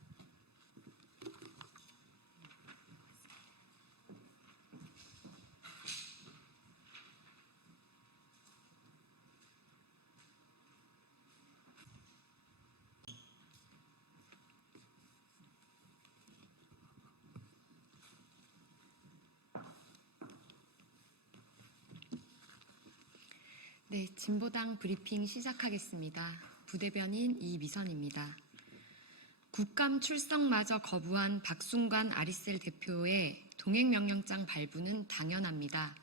네, 진보당 브리핑 시작하겠습니다. 부대변인 이미선입니다. 국감 출석마저 거부한 박순관 아리셀 대표의 동행명령장 발부는 당연합니다.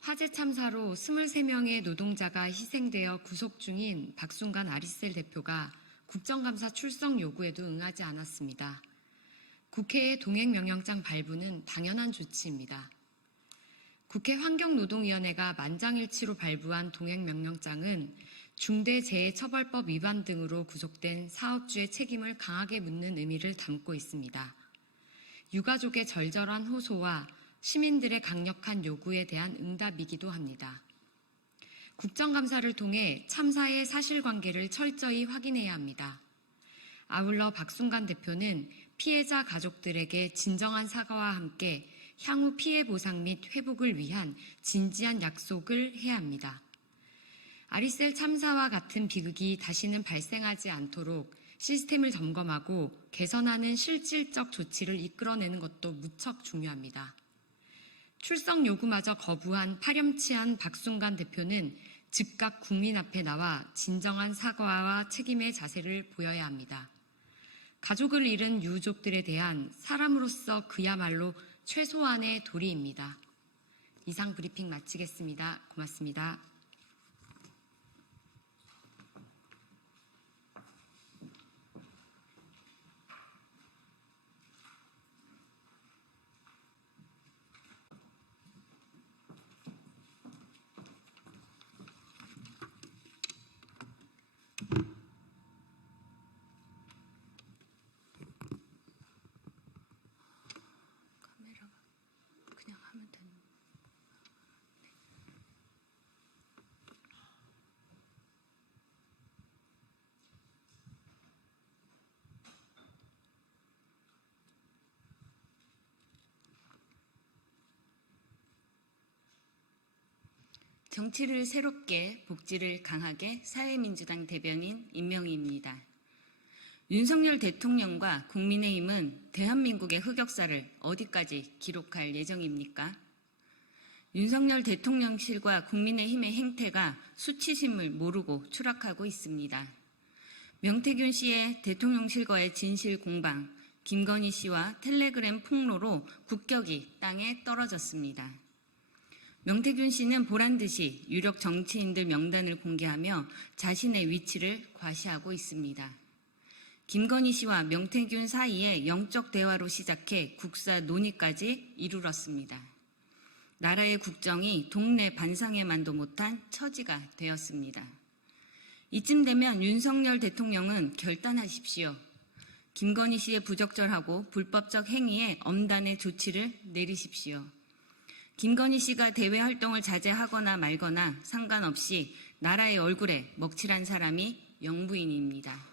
화재 참사로 23명의 노동자가 희생되어 구속 중인 박순관 아리셀 대표가 국정감사 출석 요구에도 응하지 않았습니다. 국회의 동행명령장 발부는 당연한 조치입니다. 국회 환경노동위원회가 만장일치로 발부한 동행명령장은 중대재해처벌법 위반 등으로 구속된 사업주의 책임을 강하게 묻는 의미를 담고 있습니다. 유가족의 절절한 호소와 시민들의 강력한 요구에 대한 응답이기도 합니다. 국정감사를 통해 참사의 사실관계를 철저히 확인해야 합니다. 아울러 박순간 대표는 피해자 가족들에게 진정한 사과와 함께 향후 피해 보상 및 회복을 위한 진지한 약속을 해야 합니다. 아리셀 참사와 같은 비극이 다시는 발생하지 않도록 시스템을 점검하고 개선하는 실질적 조치를 이끌어내는 것도 무척 중요합니다. 출석 요구마저 거부한 파렴치한 박순간 대표는 즉각 국민 앞에 나와 진정한 사과와 책임의 자세를 보여야 합니다. 가족을 잃은 유족들에 대한 사람으로서 그야말로 최소한의 도리입니다. 이상 브리핑 마치겠습니다. 고맙습니다. 그냥 하면 되는. 정치를 새롭게, 복지를 강하게 사회민주당 대변인 임명희입니다. 윤석열 대통령과 국민의힘은 대한민국의 흑역사를 어디까지 기록할 예정입니까? 윤석열 대통령실과 국민의힘의 행태가 수치심을 모르고 추락하고 있습니다. 명태균 씨의 대통령실과의 진실 공방, 김건희 씨와 텔레그램 폭로로 국격이 땅에 떨어졌습니다. 명태균 씨는 보란듯이 유력 정치인들 명단을 공개하며 자신의 위치를 과시하고 있습니다. 김건희 씨와 명태균 사이에 영적 대화로 시작해 국사 논의까지 이르렀습니다. 나라의 국정이 동네 반상회만도 못한 처지가 되었습니다. 이쯤 되면 윤석열 대통령은 결단하십시오. 김건희 씨의 부적절하고 불법적 행위에 엄단의 조치를 내리십시오. 김건희 씨가 대외 활동을 자제하거나 말거나 상관없이 나라의 얼굴에 먹칠한 사람이 영부인입니다.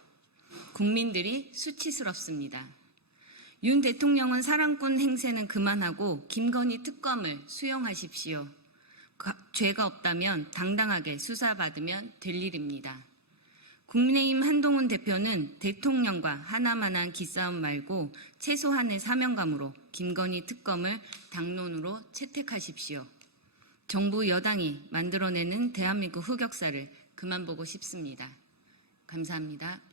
국민들이 수치스럽습니다. 윤 대통령은 사랑꾼 행세는 그만하고 김건희 특검을 수용하십시오. 죄가 없다면 당당하게 수사받으면 될 일입니다. 국민의힘 한동훈 대표는 대통령과 하나만한 기싸움 말고 최소한의 사명감으로 김건희 특검을 당론으로 채택하십시오. 정부 여당이 만들어내는 대한민국 흑역사를 그만 보고 싶습니다. 감사합니다.